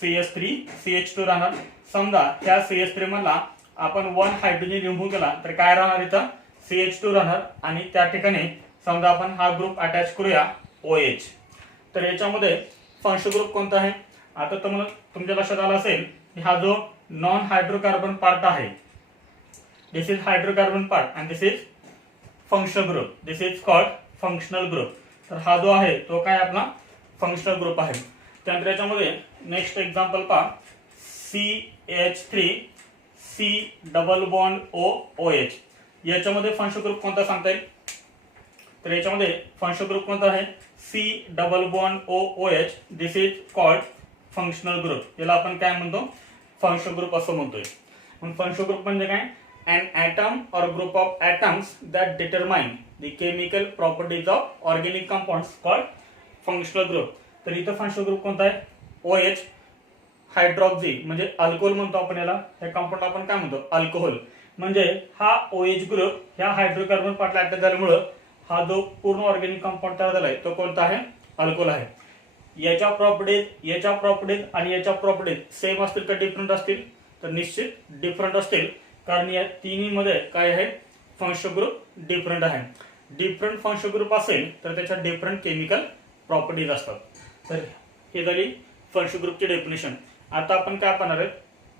CH3 CH2 राहणार. समजा त्या CH3 मधला आपण 1 हायड्रोजन रिमूव्ह केला तर काय राहणार, इथं CH2 राहणार. आणि त्या ठिकाणी समजा आपण हा ग्रुप अटॅच करूया OH. तर याच्यामध्ये फंक्शनल ग्रुप कोणता आहे, आता तुम्हाला तुमच्या लक्षात आलं असेल की हा जो नॉन हायड्रोकार्बन पार्ट आहे, this is hydrocarbon part and this is functional group. This is called functional group. तर हा जो आहे तो काय आपला फंक्शनल ग्रुप आहे. त्यानंतर याच्यामध्ये नेक्स्ट एक्झाम्पल पहा, CH3 C double bond OH. याच्यामध्ये फंक्शनल ग्रुप कोणता सांगता येईल, तर याच्यामध्ये फंक्शनल ग्रुप कोणता आहे, C double bond OH. This is called functional group. याला आपण काय म्हणतो, फंक्शनल ग्रुप असं म्हणतोय. मग फंक्शनल ग्रुप म्हणजे काय, an atom or group of atoms that determine the chemical properties of organic compounds called functional group. तर इथं फंक्शनल ग्रुप कोणता आहे, OH हायड्रॉक्सी म्हणजे अल्कोहोल म्हणतो आपण याला. हे कंपाऊंड आपण काय म्हणतो, अल्कोहोल. म्हणजे हा OH ग्रुप ह्या हायड्रोकार्बन पार्टला अटॅच झाल्यामुळं हा जो पूर्ण ऑर्गॅनिक कंपाऊंड तयार झालाय तो कोणता आहे, अल्कोहोल आहे. याच्या प्रॉपर्टीज आणि याच्या प्रॉपर्टीज सेम असतील का डिफरंट असतील, तर निश्चित डिफरंट असतील. कारण या तिन्ही मध्ये काय आहे, फंक्शनल ग्रुप डिफरंट आहे. डिफरंट फंक्शनल ग्रुप असेल तर त्याच्या डिफरंट केमिकल प्रॉपर्टीज असतात. तर हे झाली फंक्शनल ग्रुपची डेफिनेशन. आता आपण काय पाहणार आहे,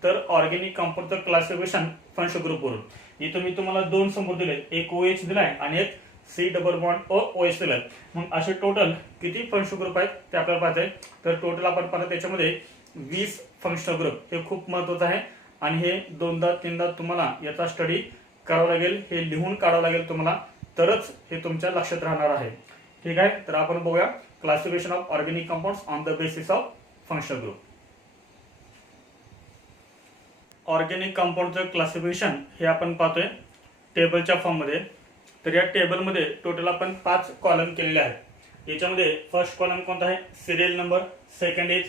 तर ऑर्गॅनिक कंपाऊंडचं क्लासिफिकेशन फंक्शनल ग्रुपवरून. इथं मी तुम्हाला दोन समोर दिले, एक OH दिलाय आणि एक C डबल बॉन्ड OH दिलाय. मग असे टोटल किती फंक्शनल ग्रुप आहेत ते आपल्याला पाहताय. तर टोटल आपण पाहतो त्याच्यामध्ये 20 फंक्शनल ग्रुप. हे खूप महत्वाचं आहे आणि हे दोनदा तीनदा तुम्हाला याचा स्टडी करावा लागेल, हे लिहून काढावं लागेल तुम्हाला, तरच हे तुमच्या लक्षात राहणार आहे. ठीक आहे. तर आपण बघूया classification of organic compounds on the basis of functional group. Organic कंपाऊंडचं क्लासिफिकेशन हे आपण पाहतोय टेबलच्या फॉर्म मध्ये. तर या टेबलमध्ये टोटल आपण 5 कॉलम केलेले आहेत. याच्यामध्ये फर्स्ट कॉलम कोणता आहे, serial number. Second is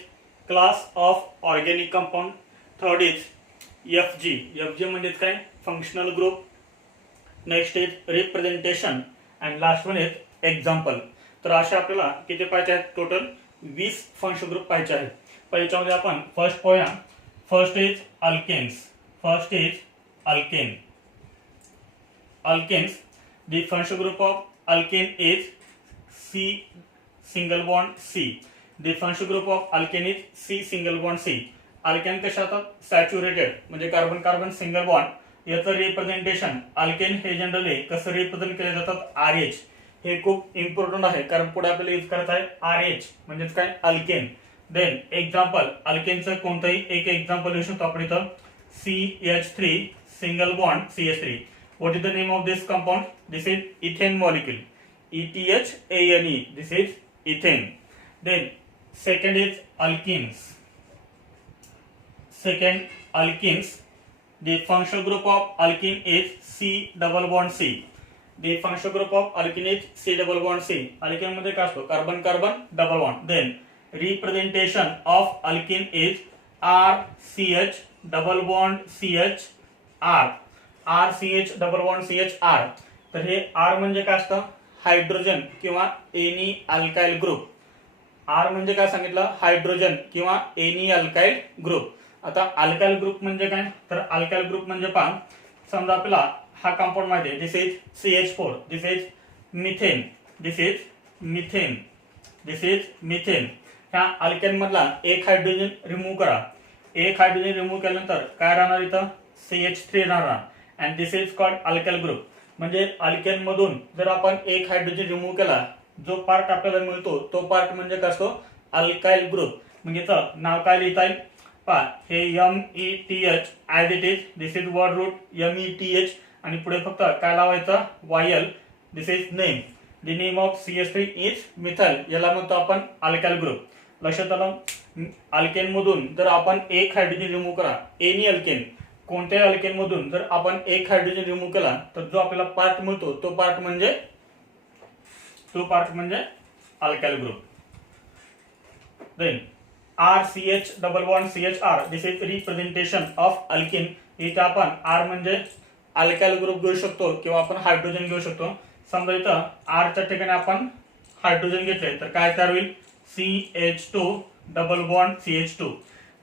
class of organic compound. Third is FG म्हणजे काय, functional group. Next is representation and last one is example. तर असे आपल्याला किती पाहिजे आहेत, टोटल 20 फंक्शनल ग्रुप पाहिजे आहेत. पण याच्यामध्ये आपण फर्स्ट पाहूया. First is alkenes. Alkenes. The functional group of alkane is C single bond C. The functional group of alkane is C single bond C. Alkane कशा असतात, सॅच्युरेटेड म्हणजे कार्बन कार्बन सिंगल बॉन्ड. याचं representation alkane हे generally कसं represent केले जातात, RH. हे खूप इम्पॉर्टंट आहे कारण पुढे आपल्याला यूज करायचं आहे RH म्हणजेच काय, अल्केन. देन एक्झाम्पल, अल्केनचं कोणतंही एक एक्झाम्पल लिहू शकतो आपण इथं, CH3 single bond CH3. What is the name of this compound? This is ethane molecule. ETHANE. This is ethane. Then second is alkenes. The functional group of alkene is C double bond C. The functional group of alkene is C double bond C. Alkene मध्ये काय असतो, carbon carbon double bond. Then representation of alkene is RCH double bond CH R. RCH double bond CH R. तर हे R म्हणजे काय असतं, hydrogen किंवा any alkyl group. R म्हणजे काय सांगितलं, हायड्रोजन किंवा एनी अल्काइल ग्रुप. आता अल्काइल ग्रुप म्हणजे काय, तर अल्काइल ग्रुप म्हणजे पहा, समजा आपल्याला हा कंपाऊंड माहिती आहे, this is CH4, this is methane, this is methane. ह्या अल्केन मधला एक हायड्रोजन रिमूव्ह करा. एक हायड्रोजन रिमूव्ह केल्यानंतर काय राहणार, इथं CH3 राहणार. And this is called alkyl group. म्हणजे अल्केन मधून जर आपण एक हायड्रोजन रिमूव्ह केला, जो पार्ट आपल्याला मिळतो तो पार्ट म्हणजे काय असतो, अल्काइल ग्रुप. म्हणजे इथं नाव काय लिहिता येईल पहा, हे METH as it is. This is word root METH आणि पुढे फक्त काय लावायचं YL. This is name. The name of CH3 is methyl. याला म्हणतो आपण अल्काइल ग्रुप. लक्षात आलं. अल्केन मधून जर आपण एक हायड्रोजन रिमूव्ह करा, एनी अल्केन, कोणत्याही अल्केन मधून जर आपण एक हायड्रोजन रिमूव्ह केला तर जो आपल्याला पार्ट मिळतो तो पार्ट म्हणजे alkyl group. Then RCH double bond CHR. This is representation of alkene. इथे आपण R म्हणजे अल्काइल ग्रुप घेऊ शकतो किंवा आपण हायड्रोजन घेऊ शकतो. समजा इथं R च्या ठिकाणी आपण हायड्रोजन घेतले तर काय तयार होईल? CH2 double bond CH2.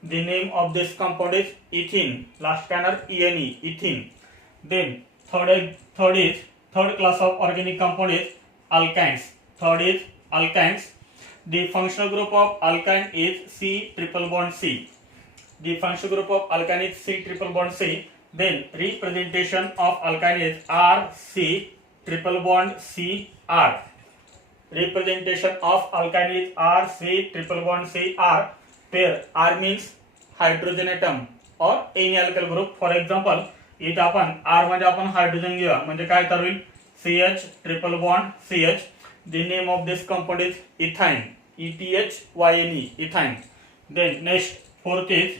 The name of this compound is ethene. Last scanner ENE, ethene. Then third class of organic compound is alkynes. Third is alkynes. The functional group of alkyne is C triple bond C. The functional group of alkyne is C triple bond C. Then representation of alkyne is RC triple bond CR. Representation of alkyne is RC triple bond CR. Where R means hydrogen atom or any alkyl group. For example, इथे आपण R मध्ये आपण hydrogen घेऊया म्हणजे काय तयार होईल? CH triple bond CH. The name of this compound is ethyne. ETHYNE, ethyne. Then next fourth is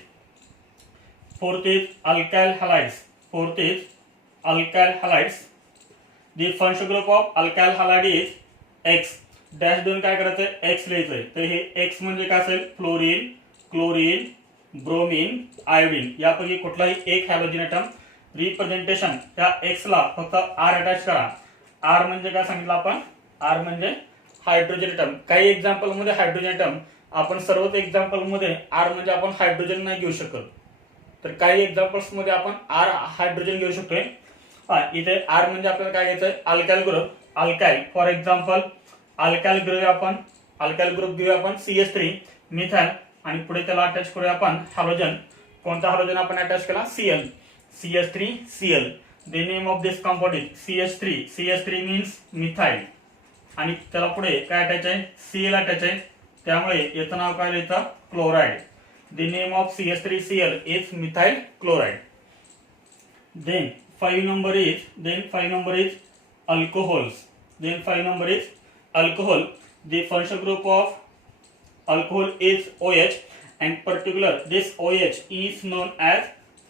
alkyl halides. Fourth is alkyl halides. The functional group of alkyl halide is X. Dash देऊन काय करायचंय? X लिहायचंय. तर हे X म्हणजे काय असेल? Fluorine, chlorine, bromine, iodine यापैकी कुठलाही एक हॅलोजन ॲटम. रिप्रेझेंटेशन त्या X ला फक्त R अटॅच करा. R म्हणजे काय सांगितलं आपण? R म्हणजे हायड्रोजन ॲटम. काही एक्झाम्पल मध्ये हायड्रोजन ॲटम आपण सर्वच एक्झाम्पल मध्ये R म्हणजे आपण हायड्रोजन नाही घेऊ शकत. तर काही एक्झाम्पल्स मध्ये आपण R हायड्रोजन घेऊ शकतोय. इथे R म्हणजे आपल्याला काय घ्यायचंय? Alkyl group. Alkyl for example alkyl group घेऊया आपण CH3 मिथाइल आणि पुढे त्याला अटॅच करूया आपण हॅलोजन. कोणता हॅलोजन आपण अटॅच केला? Cl. CH3Cl. The name of this compound is CH3. CH3 means methyl आणि त्याला पुढे काय अटॅच आहे? Cl अटॅच आहे. त्यामुळे याचं नाव काय लिहायचं? Chloride. The name of CH3Cl is methyl chloride. Then 5 number is alcohols. Alcohol. The functional group of alcohol is OH and particular this OH is known as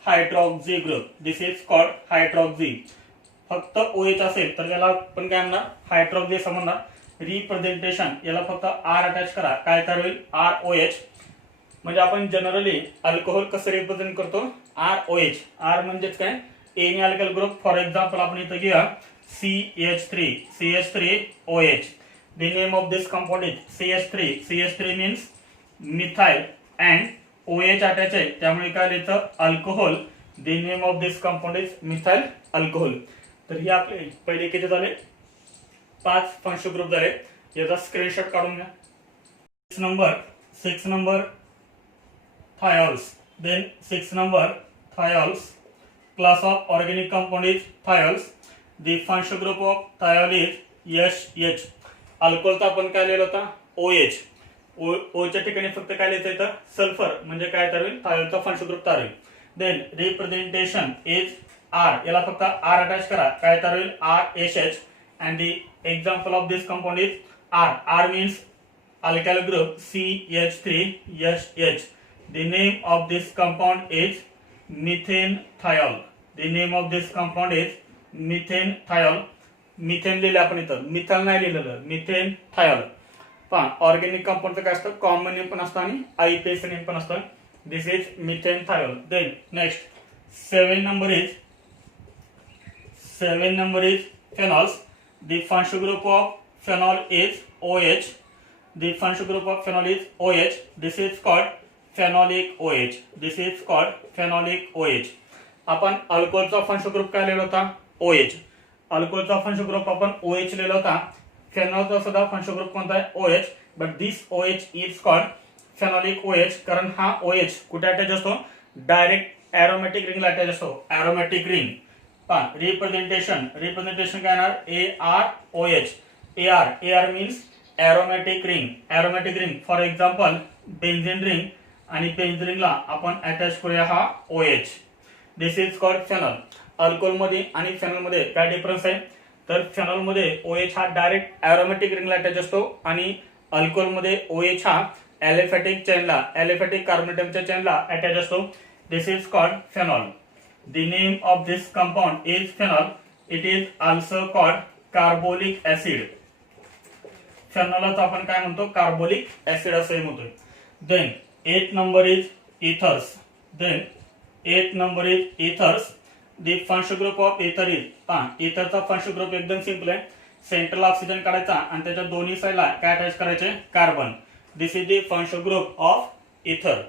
hydroxy group. This is called hydroxy. फक्त OH असेल तर त्याला आपण काय म्हणणार? Hydroxy असं म्हणणार. Representation याला फक्त R अटॅच करा. काय तयार होईल? ROH. म्हणजे आपण जनरली अल्कोहोल कसं रिप्रेझेंट करतो? ROH. R म्हणजेच काय? Any alkyl group. For example आपण इथं घेऊया CH3OH. The name of this compound is CH3. CH3 means methyl and OH attach आहे त्यामुळे काय लिहायचं? Alcohol. The name of this compound is methyl alcohol. तर हे आपले पहिले किती झाले? 5 फंक्शनल ग्रुप झाले. याचा स्क्रीनशॉट काढून घ्या. 6 number thiols. Then 6 number thiols. Class of organic compound is thiols. The functional group of thiol is SH. अल्कोहोलचा आपण काय लिहिलं होता? OH. O च्या ठिकाणी फक्त काय लिहायचं इथं? सल्फर म्हणजे काय तयार होईल? थायोलचा फंक्शनल ग्रुप तयार होईल. Then representation is R. याला फक्त R अटॅच करा. काय तयार होईल? RHH. and the example of this compound is R. R means alkyl group CH3SH. The name of this compound is methanethiol. The name of this compound is methanethiol. Methane लिहिले आपण इथं, methyl नाही लिहिलेलं, मिथेनथिओल. पहा ऑर्गॅनिक कंपाऊंडचं काय असतं? Common name पण असतं आणि आयपीएस नेम पण असतं. This is methanethiol. Then next 7 number is phenols. The functional group of phenol is OH. The functional group of phenol is OH. This is called phenolic OH. आपण अल्कोहोलचा functional group काय लिहिला होता? OH. अल्कोहोलचा functional group आपण OH लिहिला होता. फेनॉलचा सुद्धा functional group कोणता आहे? OH. But this OH is called phenolic OH कारण हा OH कुठे अटॅच असतो? डायरेक्ट एरोमॅटिक रिंगला अटॅच असतो. एरोमॅटिक रिंग. पहा रिप्रेझेंटेशन काय येणार? AROH. AR means aromatic ring. For example benzene ring आणि बेन्झीन रिंगला आपण अटॅच करूया हा OH. This is called phenol. Alcohol मध्ये आणि फेनॉल मध्ये काय डिफरन्स आहे? तर फेनॉल मध्ये OH हा डायरेक्ट एरोमॅटिक रिंगला अटॅच असतो आणि अल्कोहोल मध्ये OH हा ॲलिफॅटिक चेनला ॲलिफॅटिक कार्बोनेटमच्या चेनला अटॅच असतो. This is called phenol. The name of this compound is phenol. It is also called carbolic acid. फेनॉलला आपण काय म्हणतो? कार्बोलिक ऍसिड असं म्हणतोय. Then 8 number is ethers. Then 8 number is ethers. The functional group of ether is etherचा functional group एकदम simple आहे. Central oxygen काढायचा आणि त्याच्या दोन्ही साईडला काय अटॅच करायचे? Carbon. This is the functional group of इथर.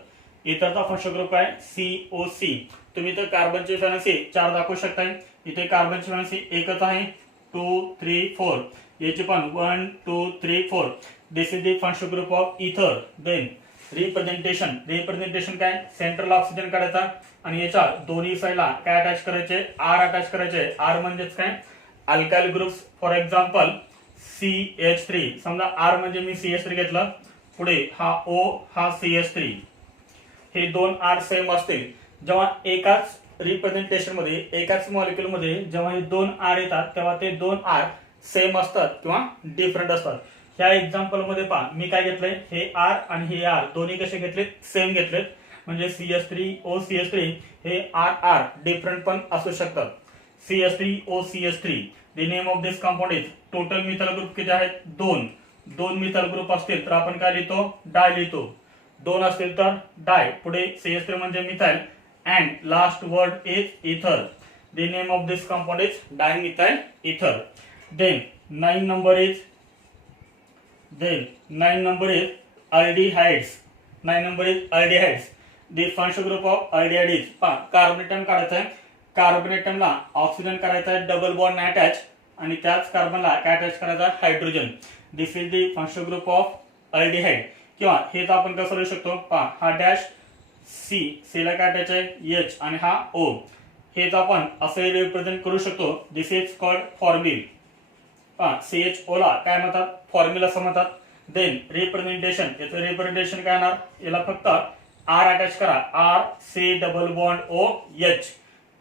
इथरचा फंक्शनल ग्रुप आहे COC. तुम्ही तर कार्बनची फ्रिक्वेन्सी 4 दाखवू शकता. इथे कार्बनची फ्रिक्वेन्सी एकच आहे 2 3 4. याची पण 1 2 3 4. दिस is the functional group of इथर. देन रिप्रेझेंटेशन काय? सेंट्रल ऑक्सिजन काढायचा आणि याच्या दोन्ही साईडला काय अटॅच करायचे? R अटॅच करायचे. R म्हणजेच काय? Alkyl groups. For example CH3. समजा R म्हणजे मी CH3 घेतलं, पुढे हा O हा CH3. हे दोन R सेम असतील. जेव्हा एकाच रिप्रेझेंटेशन मध्ये एकाच मॉलिक्युल मध्ये जेव्हा हे दोन R येतात तेव्हा ते दोन R सेम असतात किंवा डिफरंट असतात. ह्या एक्झाम्पल मध्ये पहा मी काय घेतलंय? हे R आणि हे R दोन्ही कसे घेतलेत? सेम घेतलेत. म्हणजे CH3O CH3 हे R डिफरंट पण असू शकतात. CH3O CH3. The name of this compound is. Total methyl group किती आहेत? 2 मिथाइल ग्रुप असतील तर आपण काय लिहितो? डाय लिहितो. 2 असतील तर डाय. पुढे CH3 म्हणजे methyl and last word is ether. The name of this compound is dimethyl ether. Then 9 number is aldehydes. 9 number is aldehydes. The functional group of aldehyde is कार्बोनेटम काढायचा आहे. कार्बोनेटमला ऑक्सिजन करायचा आहे, डबल बॉन्ड नाही attach आणि त्याच कार्बनला काय attach करायचा? Hydrogen. This is the functional group of aldehyde. किंवा हेच आपण कसं लिहू शकतो? हा डॅश C ला काय अटॅच आहे? H आणि हा O. हेच आपण असे रिप्रेझेंट करू शकतो. दिस इज कॉल्ड फॉर्म्युल. CHO ला काय म्हणतात? फॉर्म्युल असं म्हणतात. Then representation. याचं रिप्रेझेंटेशन काय येणार? याला फक्त R अटॅच करा. R C double bond OH.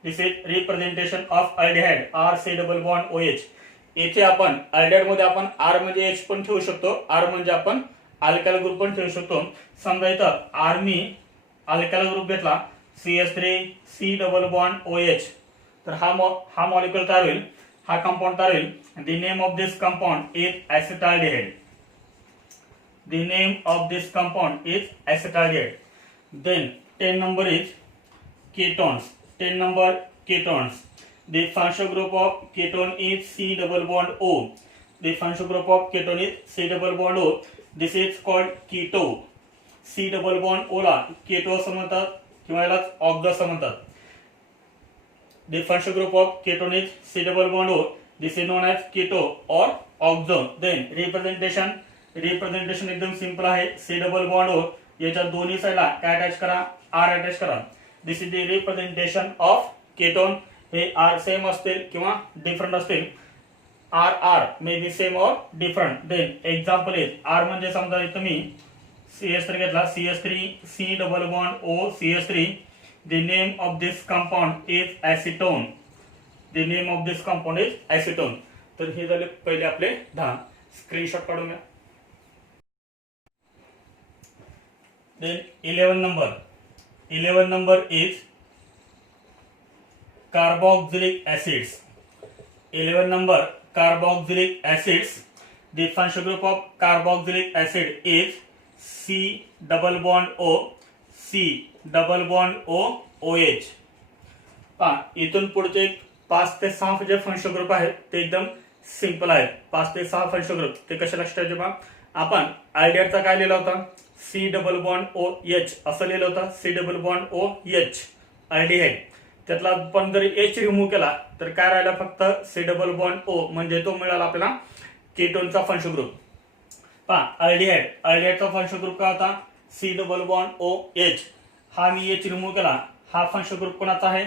This is representation of aldehyde. R C double bond OH. येथे आपण अल्डिहाइड मध्ये आपण R म्हणजे H पण ठेवू शकतो. R म्हणजे आपण अल्काइल ग्रुप पण ठेवू शकतो. समजा इथं R मी अल्काइल ग्रुप घेतला CH3 C double bond OH तर हा मॉलिक्युल तयार होईल. हा कंपाऊंड तयार होईल. The name of this compound is acetaldehyde. The name of this compound is acetaldehyde. Then 10 number is ketones. 10 number ketones. The functional group of ketone is C double bond O. The functional group of ketone is C double bond O. This is called keto. C double bond O ला keto असं म्हणतात किंवा याला ऑक्झो असं म्हणतात. The functional group of ketone is C double bond O. This is known as keto or oxo. Then representation एकदम simple आहे. C double bond O. याच्या दोन्ही साईडला काय अटॅच करा? R अटॅच करा. This is the representation of ketone. हे R same असतील किंवा डिफरंट असतील. R मे बी सेम और different. Then example is R म्हणजे समजा इथं मी CH3 घेतला. CH3 C double bond O CH3. The name of this compound is acetone. The name of this compound is acetone. तर हे झाले पहिले आपले 10. स्क्रीनशॉट काढून घ्या. Then 11 number is carboxylic acids. 11 number carboxylic acids. The functional group of carboxylic acid is C double bond O C double bond O OH. इथून पुढचे 5 ते 6 जे फंक्शनल ग्रुप आहेत ते एकदम सिंपल आहेत. 5 ते 6 फंक्शनल ग्रुप ते कशा लक्षात ठेवायचे पहा. आपण अल्डिहाइडचा काय लिहिला होता? C डबल बॉन्ड OH असं लिहिलं होतं. C double bond OH aldehyde. त्यातला पण जर H रिमूव्ह केला तर काय राहिला? फक्त C डबल बॉन्ड O म्हणजे तो मिळाला आपल्याला केटोनचा फंक्शनल ग्रुप. पहा अल्डिहाइडचा फंक्शनल ग्रुप काय होता? C double bond OH. हा मी H रिमूव्ह केला. हा फंक्शनल ग्रुप कोणाचा आहे?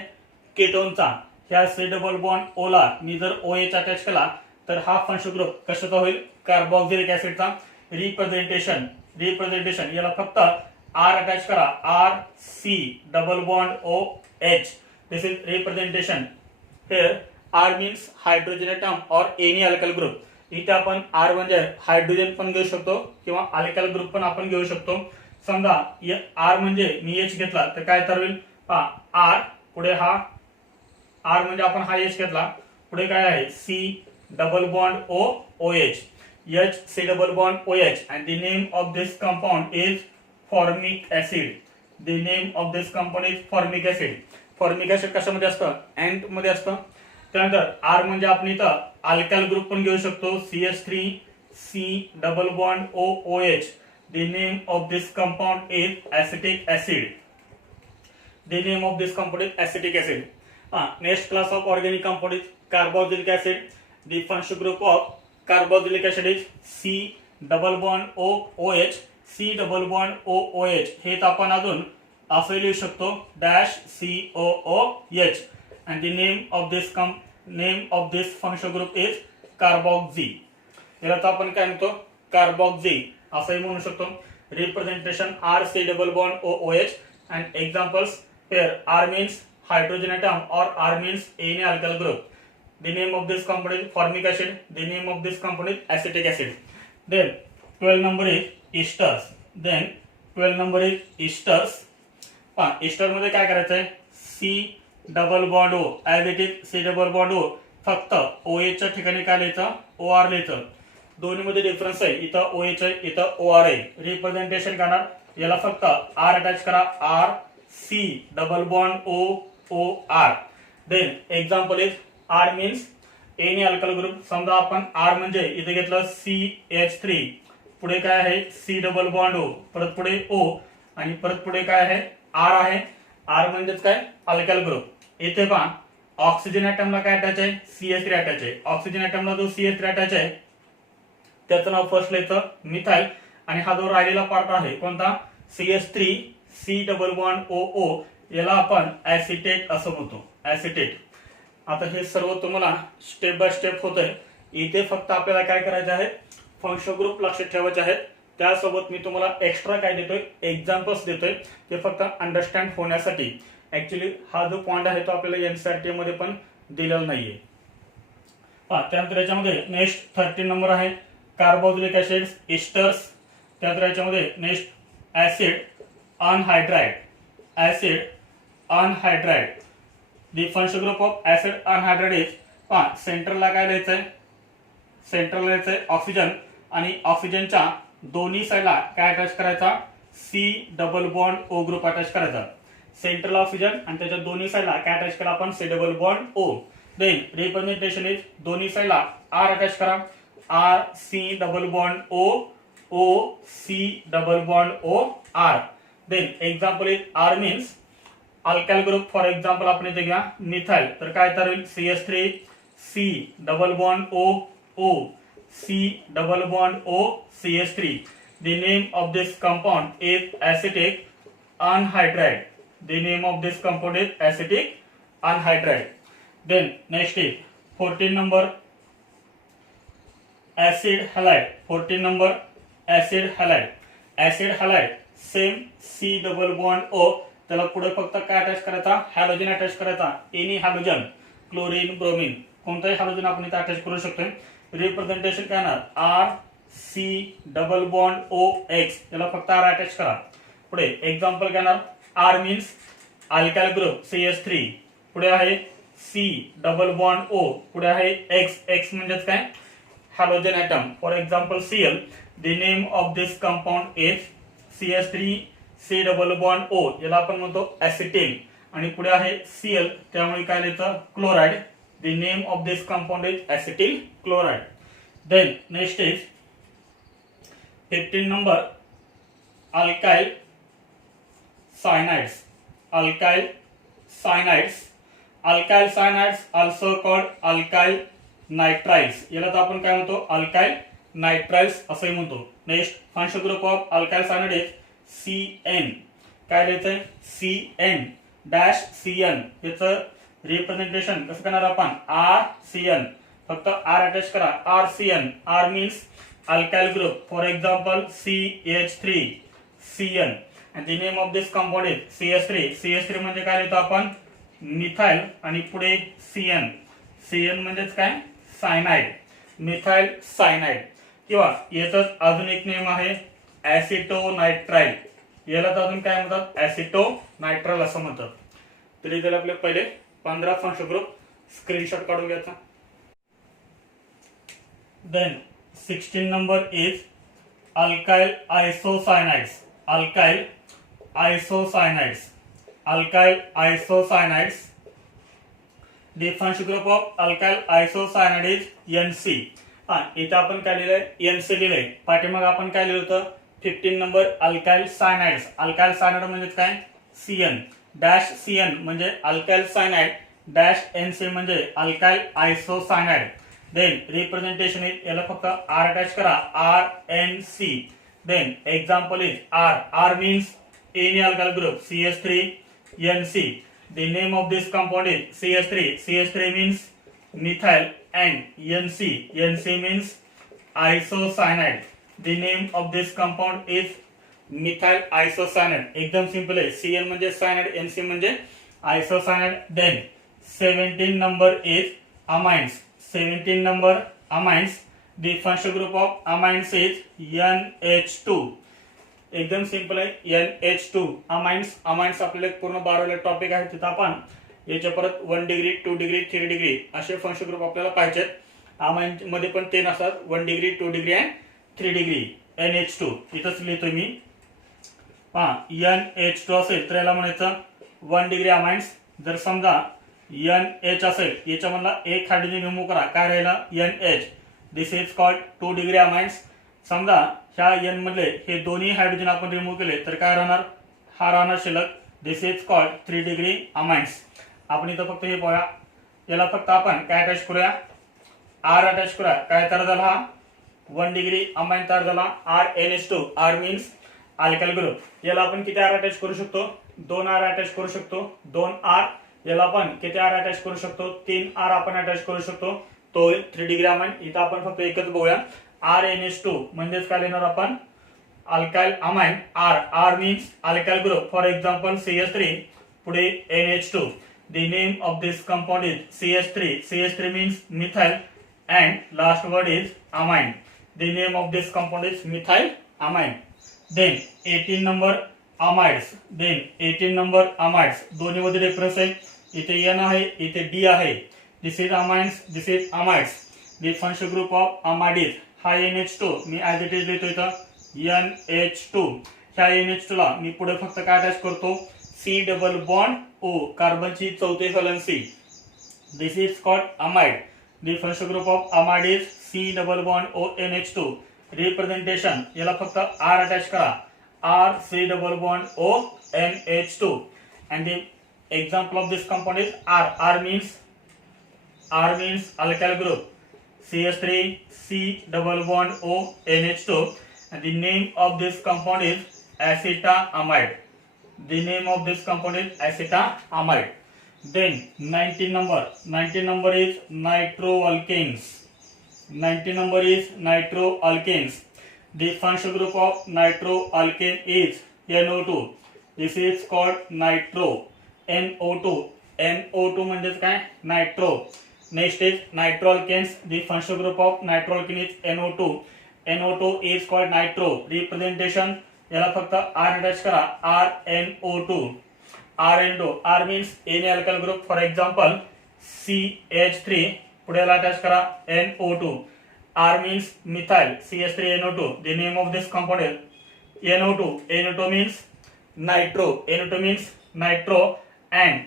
केटोनचा. ह्या C डबल बॉन्ड O ला मी जर OH अटॅच केला तर हा फंक्शनल ग्रुप कशाचा होईल? कार्बोक्सिलिक ऍसिडचा. रिप्रेझेंटेशन याला फक्त R अटॅच करा. R C double bond OH. This is representation. here R means hydrogen atom or any alkyl group. इथे आपण R म्हणजे हायड्रोजन पण घेऊ शकतो किंवा अल्काइल ग्रुप पण आपण घेऊ शकतो. समजा R म्हणजे मी H घेतला तर काय तर होईल R पुढे हा R म्हणजे आपण हा H घेतला पुढे काय आहे C double bond O OH H C double bond OH and the name of this compound is formic acid. The name of this compound is formic acid. Formic acid कशामध्ये असतं ant मध्ये असतं. त्यानंतर R म्हणजे आपण इथं alkyl group पण घेऊ शकतो CH3 C double bond O OH. The name of this compound is acetic acid. The name of this compound is acetic acid. Next class of organic compound is carboxylic acid. The functional group of carboxylic acid is C double bond O OH C double bond O OH. हे आपण अजून असं लिहू शकतो dash COOH and the name of this functional group is carboxy. याला तर आपण काय म्हणतो कार्बॉक्सी असंही म्हणू शकतो. Representation R C double bond O OH and examples here R means hydrogen atom or R means any alkyl group. The name of this compound is formic acid. The name of this compound is acetic acid. Then 12 number is esters. Then 12 number is esters. Ester मध्ये काय करायचंय C double bond O as it is C double bond O फक्त OH च्या ठिकाणी काय लिहायचं OR लिहायचं. दोन्ही मध्ये डिफरन्स आहे इथं OH आहे इथं OR आहे. रिप्रेझेंटेशन करणार याला फक्त R अटॅच करा R C double bond O OR. Then example is R means any alkyl group. समजा आपण R म्हणजे इथे घेतलं CH3 पुढे काय आहे C डबल बॉन्ड O परत पुढे O आणि परत पुढे काय आहे R आहे. R म्हणजेच काय अल्काइल ग्रुप. इथे पहा ऑक्सिजन ॲटमला काय अटॅच आहे CH3 अटॅच आहे. ऑक्सिजन ॲटमला जो CH3 अटॅच आहे त्याचं नाव फर्स्ट लिहायचं मिथाइल आणि हा जो राहिलेला पार्ट आहे कोणता CH3 C double bond OO याला आपण ऍसिटेट असं म्हणतो ऍसिटेट. आता हे सर्व तुम्हाला स्टेप बाय स्टेप होतंय. इथे फक्त आपल्याला काय करायचं आहे फंक्शनल ग्रुप लक्षात ठेवायचे आहेत. त्यासोबत मी तुम्हाला एक्स्ट्रा काय देतोय एक्झाम्पल्स देतोय ते फक्त अंडरस्टँड होण्यासाठी. ऍक्च्युली हा जो पॉइंट आहे तो आपल्याला NCERT मध्ये पण दिलेला नाहीये. त्यानंतर याच्यामध्ये नेक्स्ट 13 नंबर आहे कार्बोक्सिलिक ऍसिड एस्टर्स. त्यानंतर याच्यामध्ये next acid anhydride. Acid anhydride. The functional group of acid anhydride is सेंटरला काय लिहायचंय सेंटरला लिहायचंय ऑक्सिजन आणि ऑक्सिजनच्या दोन्ही साईडला काय अटॅच करायचा C double bond O group attach करायचा. सेंट्रल ऑक्सिजन आणि त्याच्या दोन्ही साईडला काय अटॅच करा आपण C double bond O. Then representation is दोन्ही साईडला R अटॅच करा R C double bond O O C double bond O R. Then example is R means alkyl group. For example आपण इथे घ्या मिथाइल तर काय तर होईल CH3 C double bond O O C double bond O CH3. The name of this compound is acetic anhydride. The name of this compound is acetic anhydride. Then next is 14 number acid halide. 14 number acid halide. Acid halide same C double bond O. त्याला पुढे फक्त काय attach करायचा halogen attach करायचा. Any halogen chlorine bromine कोणताही halogen आपण इथे attach करू शकतो. रिप्रेझेंटेशन काय ना R C double bond OX याला फक्त R अटॅच करा. पुढे एक्झाम्पल काय ना R means alkyl group CH3 पुढे आहे C डबल बॉन्ड O पुढे आहे X X म्हणजेच काय halogen atom. For example Cl. The name of this compound is CH3 C double bond O याला आपण म्हणतो ऍसिटिल आणि पुढे आहे Cl त्यामुळे काय लिहायचं chloride. The name of this compound is acetyl chloride. Then next is 15 number alkyl cyanides. Alkyl cyanides. Alkyl cyanides also called alkyl nitriles. याला तर आपण काय म्हणतो alkyl nitriles असंही म्हणतो. Next functional group of alkyl cyanide is CN. काय लिहायचंय CN dash CN. याचं रिप्रेझेंटेशन कसं करणार आपण RCN फक्त R अटॅच करा RCN. R means alkyl group. For example CH3 CN and the name of this compound is CH3. CH3 म्हणजे काय लिहितो आपण मिथाइल आणि पुढे CN. CN म्हणजेच काय, सायनाइड, मिथाइल सायनाइड. किंवा याचाच अजून एक नेम आहे ऍसिटोनायट्राइल. याला अजून काय म्हणतात, ऍसिटोनायट्राइल असं म्हणतात. तर इथे आपले पहिले 15 फंक्शन ग्रुप स्क्रीनशॉट काढून घ्यायचा. Then 16 number is alkyl isocyanides. Alkyl isocyanides. Alkyl isocyanides. The functional group of alkyl isocyanide is NC. इथे आपण काय लिहिलंय, NC लिहिलंय. पाठीमागे आपण काय लिहिलं होतं, 15 number alkyl cyanides. Alkyl cyanide म्हणजे काय, CN डॅश CN म्हणजे अल्काइल सायनाइड डॅश NC म्हणजे alkyl isocyanide. Then representation is, याला फक्त R अटॅच करा, RNC. Then example is R means any alkyl group, CH3NC. The name of this compound is CH3. CH3 means methyl and NC means isocyanide. The name of this compound is methyl isocyanide. एकदम simple आहे. CN म्हणजे cyanide, NC म्हणजे isocyanide. Then 17 number is amines. 17 number amines. The functional group of amines is NH2. एकदम simple आहे, NH2. Amines. Amines आपल्याला पूर्ण 12 topic आहे, तिथं आपण याच्या परत 1 डिग्री 2 डिग्री 3 डिग्री असे फंक्शन ग्रुप आपल्याला पाहिजेत. अमाइन्स मध्ये पण 3 असतात, 1 degree 2 degree and 3 degree. NH2 इथंच लिहितोय मी. NH2 असेल तर याला म्हणायचं 1 डिग्री अमाइन्स. जर समजा NH असेल, याच्यामधला एक हायड्रोजन रिमूव्ह करा, काय राहिला, NH. This is called 2 degree amines. समजा ह्या N मधले हे दोन्ही हायड्रोजन आपण रिमूव्ह केले तर काय राहणार, हा राहणार शिल्लक. दिस इज कॉल्ड 3 डिग्री अमाइन्स. आपण इथं फक्त हे बघा, याला फक्त आपण काय अटॅच करूया, R अटॅच करूया. काय तयार झाला, हा 1 डिग्री अमाइन तयार झाला, RNH2. R means alkyl group. याला आपण किती R अटॅच करू शकतो, 2 R अटॅच करू शकतो, 2 R. याला आपण किती R अटॅच करू शकतो, 3 R आपण अटॅच करू शकतो, तो 3 डिग्री अमाइन. इथं आपण फक्त एकच बघूया, RNH2 म्हणजेच काय लिहिणार आपण, alkyl amine. R means alkyl group. For example CH3, पुढे NH2. The name of this compound is CH3. CH3 means methyl and last word is amine. The name of this compound is methyl amine. Then 18 number amides. Then 18 number amides. दोन्ही मध्ये difference आहे, इथे N आहे, इथे D आहे. This is amines, this is amides. The functional group of amides. हा NH2 me as it is लिहितो इथं, NH2. ह्या NH2 ला मी पुढे फक्त काय अटॅच करतो, C डबल बॉन्ड O, कार्बनची चौथे valency. This is called amide. The functional group of amide is C double bond O NH2. Representation, याला फक्त R अटॅच करा, R C double bond O NH2. And the example of this compound is R means alkyl group. CH3 C double bond O NH2. And the name of this compound is acetamide. The name of this compound is acetamide. Then 19 number is nitroalkanes. 19 number is nitroalkanes. The functional group of nitroalkane is NO2. This is called nitro. NO2. NO2 म्हणजेच काय, nitro. Next is nitroalkanes. The functional group of nitroalkane is NO2. NO2 is called nitro. Representation, याला फक्त R attach करा, RNO2. RNO. R means any alkyl group. For example CH3. पुढे याला attach करा NO2. R means methyl, CH3NO2. The name of this compound is NO2. NO2 means nitro. NO2 means nitro and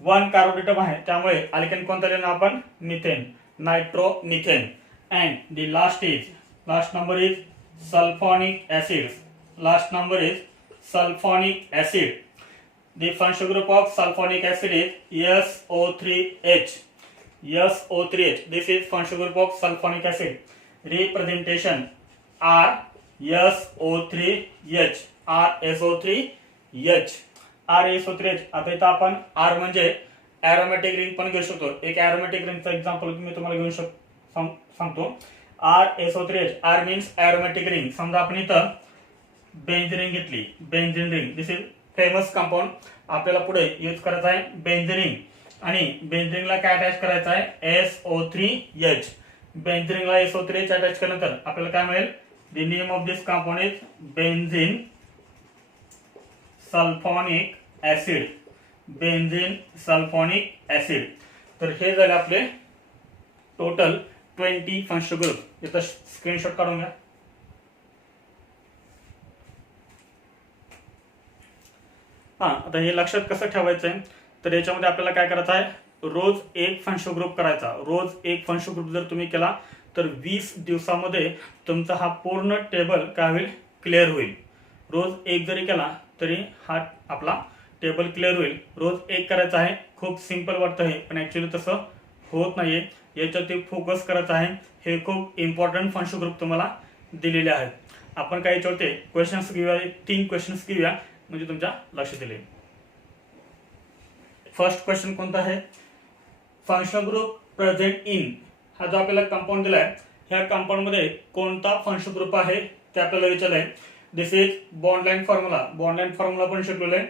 1 carbon atom आहे, त्यामुळे alkane कोणता लिहिणार आपण, methane, nitromethane. And the last number is sulphonic acid. Last number is sulphonic acid. The functional group of sulphonic acid is SO3H. SO3H. This is functional group of sulfonic acid. Representation RSO3H. RSO3H. RSO3H. आता इथं आपण R म्हणजे एरोमॅटिक ring पण घेऊ शकतो. एक एरोमॅटिक रिंगचं example मी तुम्हाला घेऊन सांगतो. RSO3H. R means aromatic ring. समजा आपण इथं बेंझिन रिंग घेतली, benzene ring. This is famous compound आपल्याला पुढे यूज करायचा आहे बेंझिन आणि बेंझिनला काय अटॅच करायचं आहे SO3H. बेंझिनला SO3H अटॅच केल्यानंतर आपल्याला काय मिळेल the name of this compound is benzene sulphonic acid. Benzene sulphonic acid. तर हे झाले आपले टोटल 20 फंक्शनल ग्रुप. याचा स्क्रीनशॉट काढून घ्या. आता हे लक्षात कसं ठेवायचं आहे तर याच्यामध्ये आपल्याला काय करायचं आहे रोज एक फंक्शनल ग्रुप करायचा. रोज एक फंक्शनल ग्रुप जर तुम्ही केला तर 20 दिवसामध्ये तुमचा हा पूर्ण टेबल काय होईल क्लिअर होईल. रोज एक जरी केला तरी हा आपला टेबल क्लिअर होईल. रोज एक करायचा आहे. खूप सिंपल वाटतं हे पण ऍक्च्युली तसं होत नाहीये. याच्यावरती फोकस करायचं आहे. हे खूप इम्पॉर्टंट फंक्शनल ग्रुप तुम्हाला दिलेले आहेत. आपण काय याच्यावरती क्वेश्चन्स घेऊया. 3 क्वेश्चन्स घेऊया म्हणजे तुमच्या लक्षात येईल. फर्स्ट क्वेश्चन कोणता आहे फंक्शनल ग्रुप प्रेझेंट इन. हा जो आपल्याला कंपाऊंड दिलाय ह्या कंपाऊंड मध्ये कोणता फंक्शनल ग्रुप आहे ते आपल्याला विचारलंय. This is bond line formula. Bond line formula पण शिकलेलो आहे.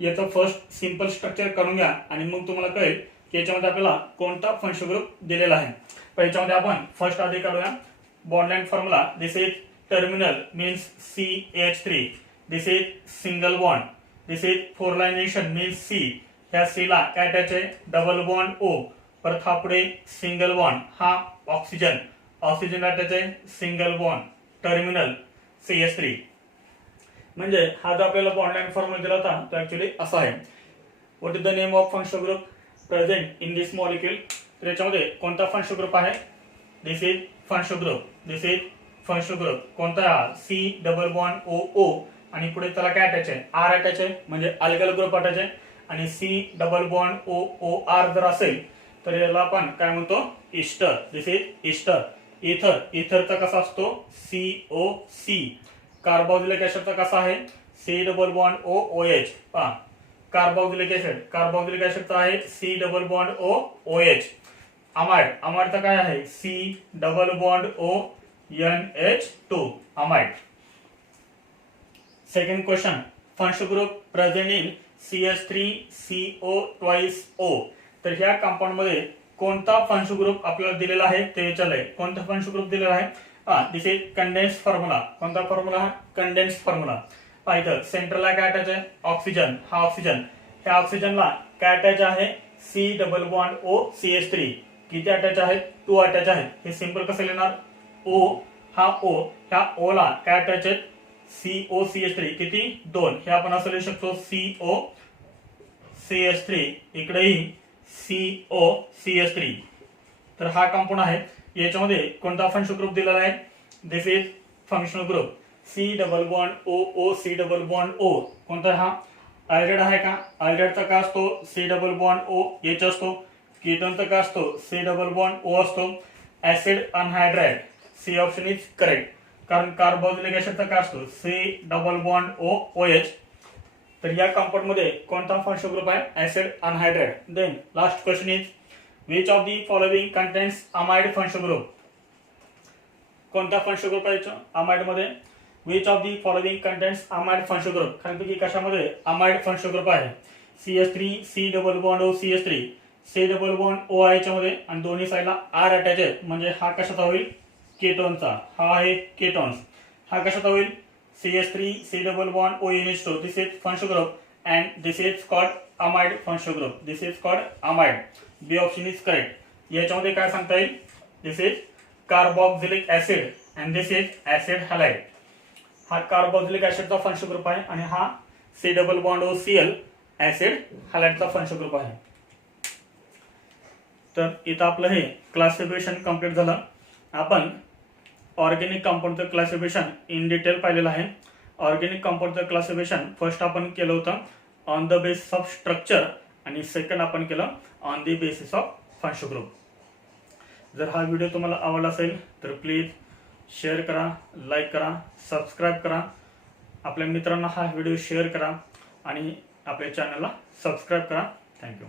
याचं फर्स्ट सिंपल स्ट्रक्चर काढून घ्या आणि मग तुम्हाला कळेल की याच्यामध्ये आपल्याला कोणता फंक्शनल ग्रुप दिलेला आहे. पण याच्यामध्ये आपण फर्स्ट आधी काढूया bond line formula. This is terminal means CH3. This is single bond. This is four lineation means C. ह्या C ला काय अटॅच आहे डबल बॉन्ड O. परत हा पुढे सिंगल बॉन्ड हा ऑक्सिजन. ऑक्सिजन अटॅच आहे सिंगल बॉन्ड टर्मिनल CH3. म्हणजे हा जो आपल्याला बॉन्ड लाईन फॉर्म्युला दिला होता तो ऍक्च्युली असा आहे. What is the name of functional group present in this molecule. तर याच्यामध्ये कोणता फंक्शनल ग्रुप आहे this is functional group. This is functional group कोणता आहे C डबल बॉन्ड O आणि पुढे त्याला काय अटॅच आहे R अटॅच आहे म्हणजे अल्काइल ग्रुप अटॅच आहे. आणि C डबल बॉन्ड OR जर असेल तर याला आपण काय म्हणतो इस्टर. This is Easter. इथर. इथरचा कसा असतो COC. कार्बोक्सिलिक ऍसिडचा कसा आहे C डबल बॉन्ड OH. पहा कार्बोक्सिलिक ऍसिड. कार्बोक्सिलिक ऍसिडचा आहे C double bond OH. Amide. अमाइडचा काय आहे C double bond ONH2. Amide. Second question functional group present in CH3CO twice O. तर ह्या कंपाऊंड मध्ये कोणता फंक्शनल ग्रुप आपल्याला दिलेला आहे ते विचारलंय. कोणता फंक्शनल ग्रुप दिलेला आहे दिस इज कंडेन्स फॉर्म्युला. कोणता फॉर्म्युला कंडेन्स फॉर्म्युला. इथं सेंटरला काय अटॅच आहे ऑक्सिजन. हा ऑक्सिजन. ह्या ऑक्सिजनला काय अटॅच आहे C डबल बॉन्ड OCH3. किती अटॅच आहेत 2 अटॅच आहेत. हे सिंपल कसं लिहिणार O. हा O. ह्या O ला काय अटॅच आहेत COCH3 किती 2. हे आपण असं लिहू शकतो COCH3 इकडेही COCH3. तर हा कंपाऊंड आहे. याच्यामध्ये कोणता फंक्शनल ग्रुप दिलेला आहे this is functional group C double bond OC double bond O. कोणता हा अल्डेड आहे का. अल्डेडचा का असतो C डबल बॉन्ड OH असतो. कीटोनचा का असतो C डबल बॉन्ड O असतो. Acid anhydride C option is correct. कारण कार्बोक्सिलिक ऍसिडचा का असतो C डबल बॉन्ड OH. तर या कंपाऊंड मध्ये कोणता फंक्शनल ग्रुप आहे acid anhydride. Then last question is which of the following contains amide functional group. कोणता फंक्शनल ग्रुप आहे अमाइड मध्ये which of the following contains amide functional group. कारण की कशामध्ये अमाइड फंक्शनल ग्रुप आहे CH3 C double bond OCH3 C double bond O आहे याच्यामध्ये आणि दोन्ही साईडला R अटॅच आहे म्हणजे हा कशाचा होईल केटोनचा. हा आहे केटॉन्स. हा कशाचा होईल CH3 C double bond ONH2. This is functional group and this is called amide functional group. This is called amide. B option is correct. याच्यामध्ये काय सांगता येईल this is carboxylic acid and this is acid halide. हा carboxylic ऍसिडचा functional group आहे आणि हा C double bond OCl acid हॅलाइडचा फंक्शनल ग्रुप आहे. तर इथं आपलं हे क्लासिफिकेशन कंप्लीट झालं. आपण ऑर्गेनिक कंपाऊंडचं क्लासिफिकेशन इन डिटेल पाहिलेलं आहे. ऑर्गेनिक कंपाऊंडचं क्लासिफिकेशन फर्स्ट आपण केलं होतं on the basis of structure आणि सेकंड आपण केलं on the basis of functional group. जर हा व्हिडिओ तुम्हाला आवडला असेल तर प्लीज शेअर करा, लाईक करा, सबस्क्राईब करा. आपल्या मित्रांना हा व्हिडिओ शेअर करा आणि आपल्या चॅनलला सबस्क्राईब करा. थँक्यू.